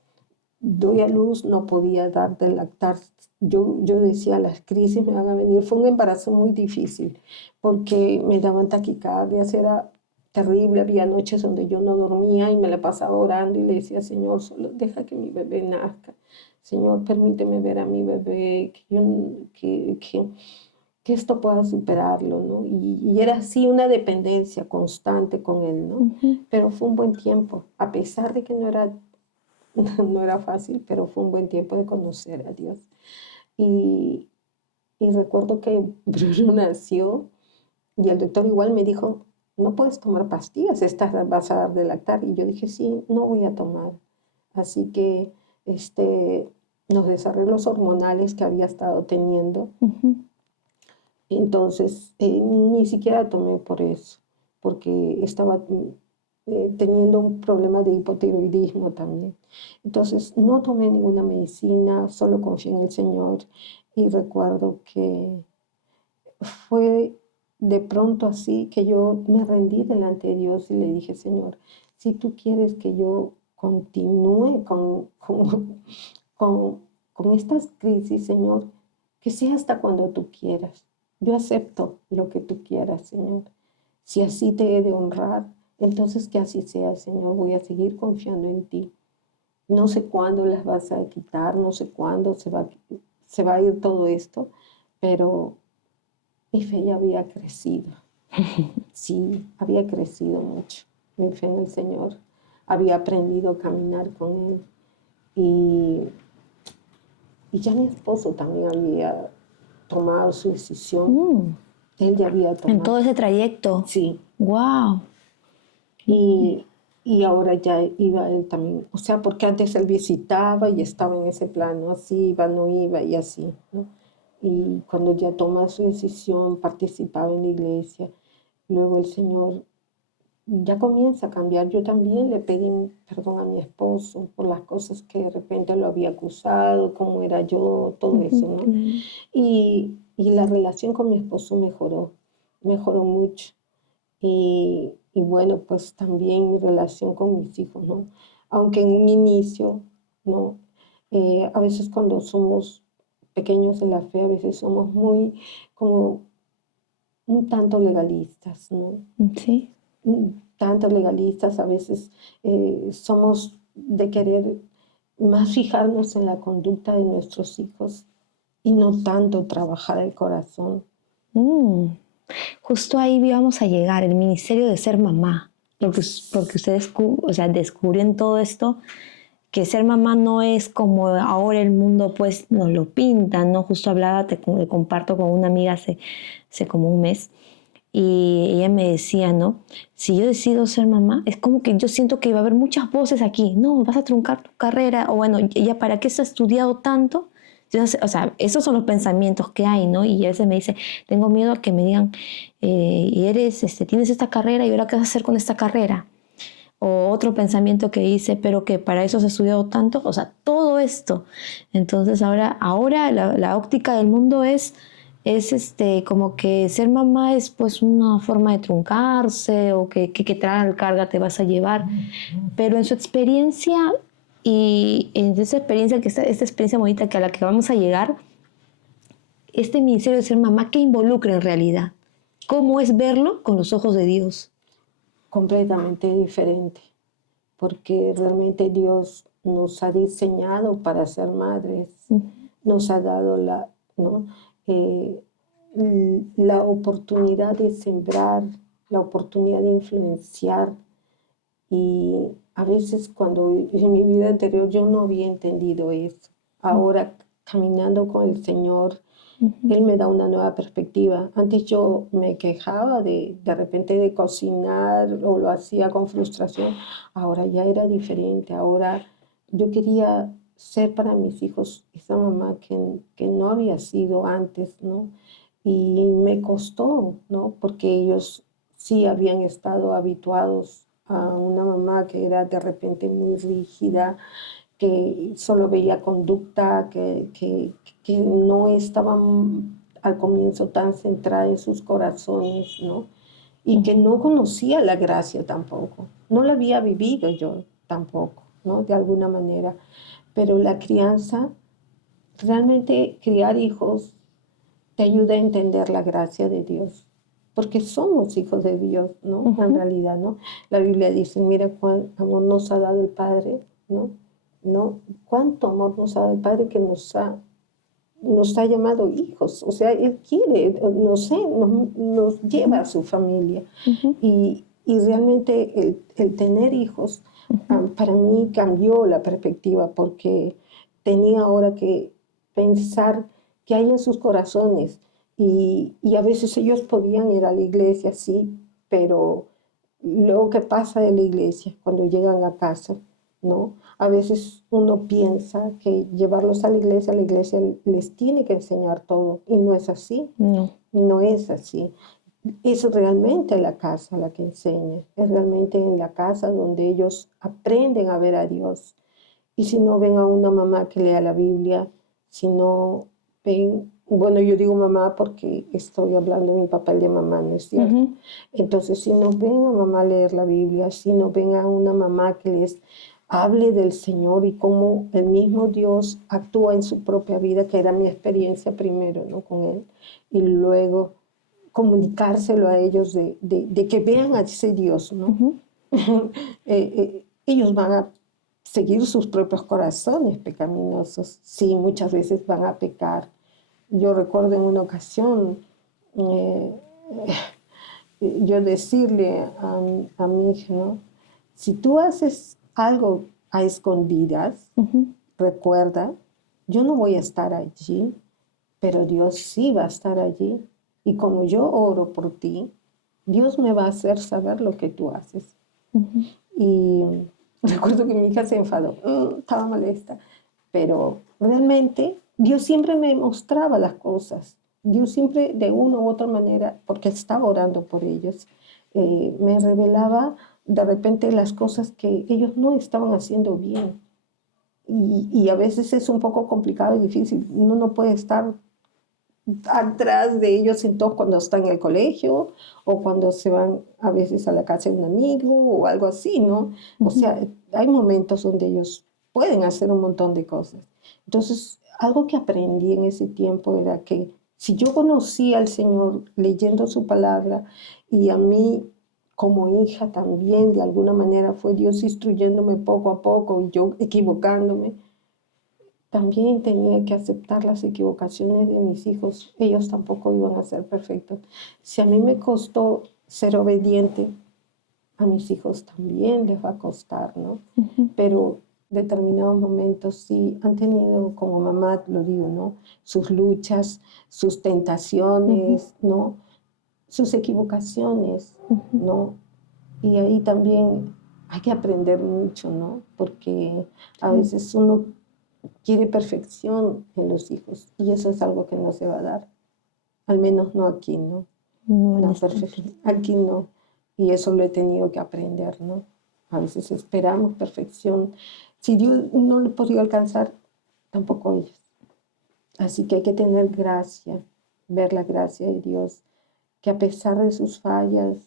Doy a luz, no podía dar de lactar. Yo decía, las crisis me van a venir. Fue un embarazo muy difícil porque me daban taquicardias, era terrible. Había noches donde yo no dormía y me la pasaba orando y le decía, Señor, solo deja que mi bebé nazca. Señor, permíteme ver a mi bebé, que esto pueda superarlo, ¿no? Y era así una dependencia constante con él, ¿no? Pero fue un buen tiempo, a pesar de que no era fácil, pero fue un buen tiempo de conocer a Dios. Y, y recuerdo que Bruno nació y el doctor igual me dijo, no puedes tomar pastillas, estas vas a dar de lactar. Y yo dije, sí, no voy a tomar. Así que los desarreglos hormonales que había estado teniendo, entonces ni siquiera tomé por eso, porque estaba teniendo un problema de hipotiroidismo también. Entonces no tomé ninguna medicina, solo confié en el Señor. Y recuerdo que fue de pronto así que yo me rendí delante de Dios y le dije, Señor, si tú quieres que yo continúe con, con estas crisis, Señor, que sea hasta cuando tú quieras. Yo acepto lo que tú quieras, Señor. Si así te he de honrar, entonces que así sea, Señor. Voy a seguir confiando en ti. No sé cuándo las vas a quitar, no sé cuándo se va a ir todo esto, pero mi fe ya había crecido. Sí, había crecido mucho. Mi fe en el Señor. Había aprendido a caminar con Él. Y ya mi esposo también había tomado su decisión. Él ya había tomado. En todo ese trayecto. Sí. Wow. Y ahora ya iba él también. O sea, porque antes él visitaba y estaba en ese plano, así iba, no iba y así, ¿no? Y cuando ya toma su decisión, participaba en la iglesia. Luego el Señor ya comienza a cambiar. Yo también le pedí perdón a mi esposo por las cosas que de repente lo había acusado, cómo era yo, todo eso, ¿no? Claro. Y la relación con mi esposo mejoró mucho. Y bueno, pues también mi relación con mis hijos, ¿no? Aunque en un inicio, ¿no? A veces cuando somos pequeños en la fe, a veces somos muy como un tanto legalistas, ¿no? Sí. Tanto legalistas, a veces somos de querer más fijarnos en la conducta de nuestros hijos y no tanto trabajar el corazón. Mm. Justo ahí íbamos a llegar, el ministerio de ser mamá, porque ustedes o sea, descubren todo esto, que ser mamá no es como ahora el mundo pues nos lo pinta, ¿no? Justo hablaba, te comparto con una amiga hace como un mes, y ella me decía, ¿no? Si yo decido ser mamá, es como que yo siento que va a haber muchas voces aquí, no, vas a truncar tu carrera, o bueno, ella para qué se ha estudiado tanto. Entonces, o sea, esos son los pensamientos que hay, ¿no? Y a veces me dice, tengo miedo a que me digan, y tienes esta carrera y ahora qué vas a hacer con esta carrera. O otro pensamiento que dice, pero que para eso has estudiado tanto, o sea, todo esto. Entonces ahora la óptica del mundo es como que ser mamá es pues una forma de truncarse o que tal carga te vas a llevar. Pero en su experiencia y en esa experiencia, esta experiencia bonita que a la que vamos a llegar, este ministerio de ser mamá, ¿qué involucra en realidad? ¿Cómo es verlo con los ojos de Dios? Completamente diferente, porque realmente Dios nos ha diseñado para ser madres, nos ha dado ¿no? Eh, la oportunidad de sembrar, la oportunidad de influenciar. Y a veces cuando en mi vida anterior yo no había entendido eso. Ahora caminando con el Señor, Él me da una nueva perspectiva. Antes yo me quejaba de repente de cocinar o lo hacía con frustración. Ahora ya era diferente. Ahora yo quería ser para mis hijos esa mamá que no había sido antes, ¿no? Y me costó, ¿no? Porque ellos sí habían estado habituados a una mamá que era de repente muy rígida, que solo veía conducta, que no estaban al comienzo tan centrada en sus corazones, ¿no? Y que no conocía la gracia tampoco, no la había vivido yo tampoco, ¿no? De alguna manera. Pero la crianza, realmente criar hijos, te ayuda a entender la gracia de Dios, porque somos hijos de Dios, ¿no? En realidad, ¿no? La Biblia dice, mira cuán amor nos ha dado el Padre, ¿no? ¿No? Cuánto amor nos ha dado el Padre que nos ha llamado hijos, o sea, Él quiere, no sé, nos lleva a su familia. Y realmente el tener hijos, para mí cambió la perspectiva, porque tenía ahora que pensar qué hay en sus corazones. Y a veces ellos podían ir a la iglesia, sí, pero luego qué pasa en la iglesia cuando llegan a casa, ¿no? A veces uno piensa que llevarlos a la iglesia les tiene que enseñar todo, y no es así, No. no es así. Es realmente la casa la que enseña, es realmente en la casa donde ellos aprenden a ver a Dios. Y si no ven a una mamá que lea la Biblia, si no ven, bueno, yo digo mamá porque estoy hablando de mi papel de mamá, ¿no es cierto? Entonces, si no ven a mamá leer la Biblia, si no ven a una mamá que les hable del Señor y cómo el mismo Dios actúa en su propia vida, que era mi experiencia primero, ¿no? Con Él, y luego comunicárselo a ellos de que vean a ese Dios, ¿no? Ellos van a seguir sus propios corazones pecaminosos. Sí, muchas veces van a pecar. Yo recuerdo en una ocasión yo decirle a mi hija, ¿no? Si tú haces algo a escondidas, recuerda, yo no voy a estar allí, pero Dios sí va a estar allí. Y como yo oro por ti, Dios me va a hacer saber lo que tú haces. Y recuerdo que mi hija se enfadó, estaba molesta, pero realmente Dios siempre me mostraba las cosas. Dios siempre de una u otra manera, porque estaba orando por ellos, me revelaba de repente las cosas que ellos no estaban haciendo bien. Y a veces es un poco complicado y difícil. Uno no puede estar atrás de ellos en todo cuando están en el colegio o cuando se van a veces a la casa de un amigo o algo así, ¿no? O sea, hay momentos donde ellos pueden hacer un montón de cosas. Entonces, algo que aprendí en ese tiempo era que si yo conocía al Señor leyendo su palabra y a mí como hija también de alguna manera fue Dios instruyéndome poco a poco y yo equivocándome, también tenía que aceptar las equivocaciones de mis hijos. Ellos tampoco iban a ser perfectos. Si a mí me costó ser obediente, a mis hijos también les va a costar, ¿no? Pero determinados momentos sí han tenido, como mamá lo digo, ¿no? Sus luchas, sus tentaciones, ¿no? Sus equivocaciones, ¿no? Y ahí también hay que aprender mucho, ¿no? Porque a veces uno quiere perfección en los hijos y eso es algo que no se va a dar, al menos no aquí, ¿no? No en La este perfección, aquí no, y eso lo he tenido que aprender, ¿no? A veces esperamos perfección. Si Dios no lo podía alcanzar, tampoco ellos. Así que hay que tener gracia, ver la gracia de Dios, que a pesar de sus fallas,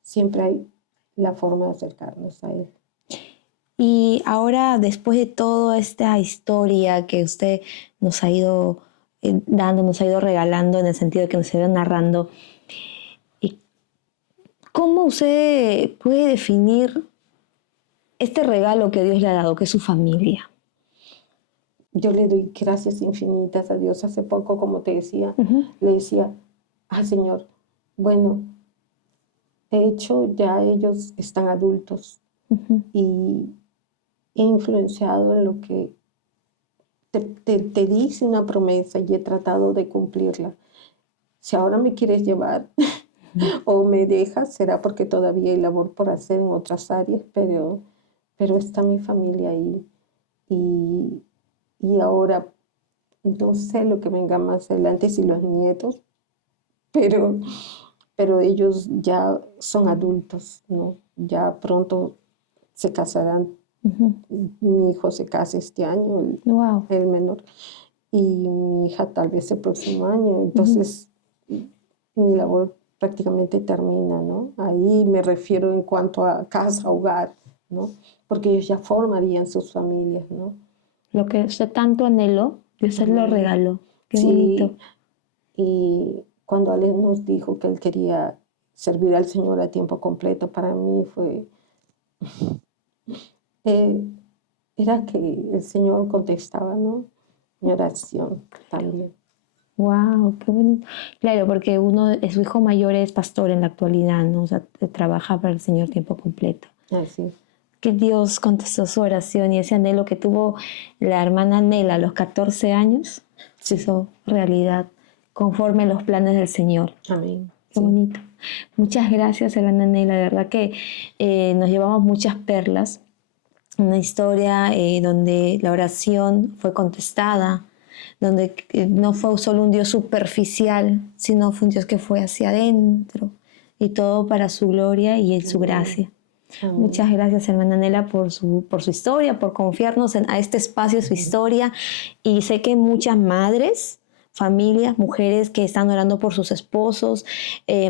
siempre hay la forma de acercarnos a Él. Y ahora, después de toda esta historia que usted nos ha ido dando, nos ha ido regalando en el sentido de que nos ha ido narrando, ¿y cómo usted puede definir este regalo que Dios le ha dado, que es su familia? Yo le doy gracias infinitas a Dios. Hace poco, como te decía, le decía, Señor, bueno, de hecho ya ellos están adultos y he influenciado en lo que te dice una promesa y he tratado de cumplirla. Si ahora me quieres llevar o me dejas, será porque todavía hay labor por hacer en otras áreas, pero está mi familia ahí. Y ahora no sé lo que venga más adelante, si los nietos, pero, pero ellos ya son adultos, ¿no? Ya pronto se casarán. Mi hijo se casa este año, Wow. el menor, y mi hija tal vez el próximo año. Entonces, mi labor prácticamente termina, ¿no? Ahí me refiero en cuanto a casa, hogar, ¿no? Porque ellos ya formarían sus familias, ¿no? Lo que usted tanto anheló, Dios se lo regaló. Qué bonito. Sí, y cuando Ale nos dijo que él quería servir al Señor a tiempo completo, para mí fue, eh, era que el Señor contestaba, ¿no? Mi oración también. Wow, qué bonito. Claro, porque su hijo mayor es pastor en la actualidad, ¿no? O sea, trabaja para el Señor tiempo completo. Así es. Que Dios contestó su oración y ese anhelo que tuvo la hermana Nela a los 14 años se hizo realidad conforme a los planes del Señor. Amén. Qué bonito. Muchas gracias, hermana Nela. De verdad que nos llevamos muchas perlas. Una historia donde la oración fue contestada, donde no fue solo un Dios superficial, sino fue un Dios que fue hacia adentro y todo para su gloria y en su gracia. Amén. Muchas gracias, hermana Nela, por su historia, por confiarnos a este espacio, su historia. Y sé que muchas madres, familias, mujeres que están orando por sus esposos,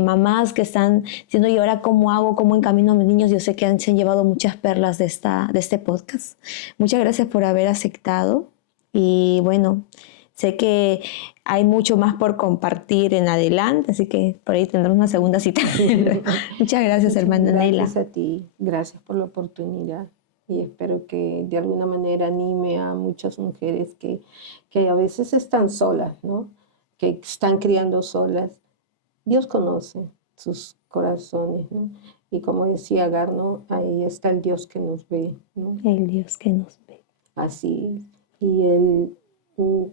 mamás que están diciendo, ¿y ahora cómo hago? ¿Cómo encamino a mis niños? Yo sé que se han llevado muchas perlas de este podcast. Muchas gracias por haber aceptado. Y bueno, sé que hay mucho más por compartir en adelante, así que por ahí tendremos una segunda cita. Muchas gracias, hermana Nela. Gracias a ti, gracias por la oportunidad y espero que de alguna manera anime a muchas mujeres que a veces están solas, ¿no? Que están criando solas. Dios conoce sus corazones, ¿no? Y como decía Agar, ¿no? Ahí está el Dios que nos ve, ¿no? El Dios que nos ve. Así es. Y Él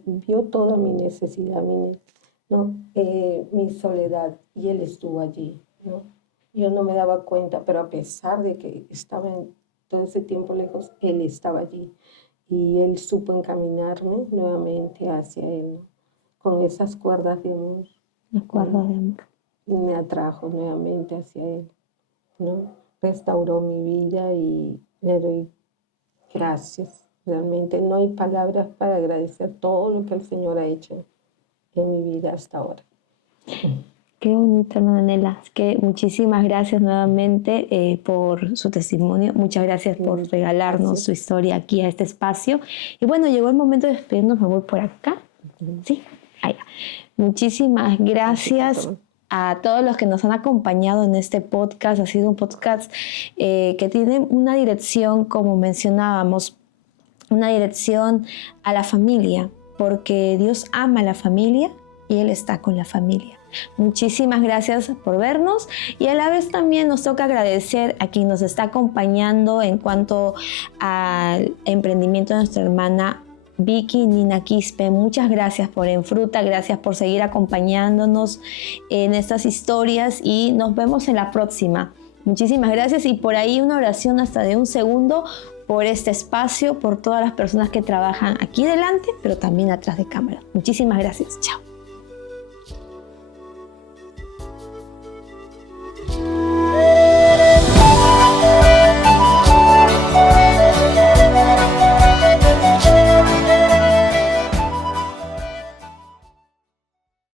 vio toda mi necesidad, ¿no? Mi soledad, y Él estuvo allí, ¿no? Yo no me daba cuenta, pero a pesar de que estaba en todo ese tiempo lejos, Él estaba allí. Y Él supo encaminarme nuevamente hacia Él, ¿no? Con esas cuerdas de amor. Las cuerdas de amor. me atrajo nuevamente hacia Él, ¿no? Restauró mi vida y le doy gracias. Realmente no hay palabras para agradecer todo lo que el Señor ha hecho en mi vida hasta ahora. Qué bonito, hermana Nela. Que muchísimas gracias nuevamente por su testimonio. Muchas gracias por regalarnos su historia aquí a este espacio. Y bueno, llegó el momento de despedirnos. Me voy por acá. Sí, allá. Muchísimas gracias a todos los que nos han acompañado en este podcast. Ha sido un podcast que tiene una dirección, como mencionábamos, una dirección a la familia, porque Dios ama a la familia y Él está con la familia. Muchísimas gracias por vernos y a la vez también nos toca agradecer a quien nos está acompañando en cuanto al emprendimiento de nuestra hermana Vicky Nina Quispe. Muchas gracias por Enfruta, gracias por seguir acompañándonos en estas historias y nos vemos en la próxima. Muchísimas gracias y por ahí una oración hasta de un segundo por este espacio, por todas las personas que trabajan aquí delante, pero también atrás de cámara. Muchísimas gracias. Chao.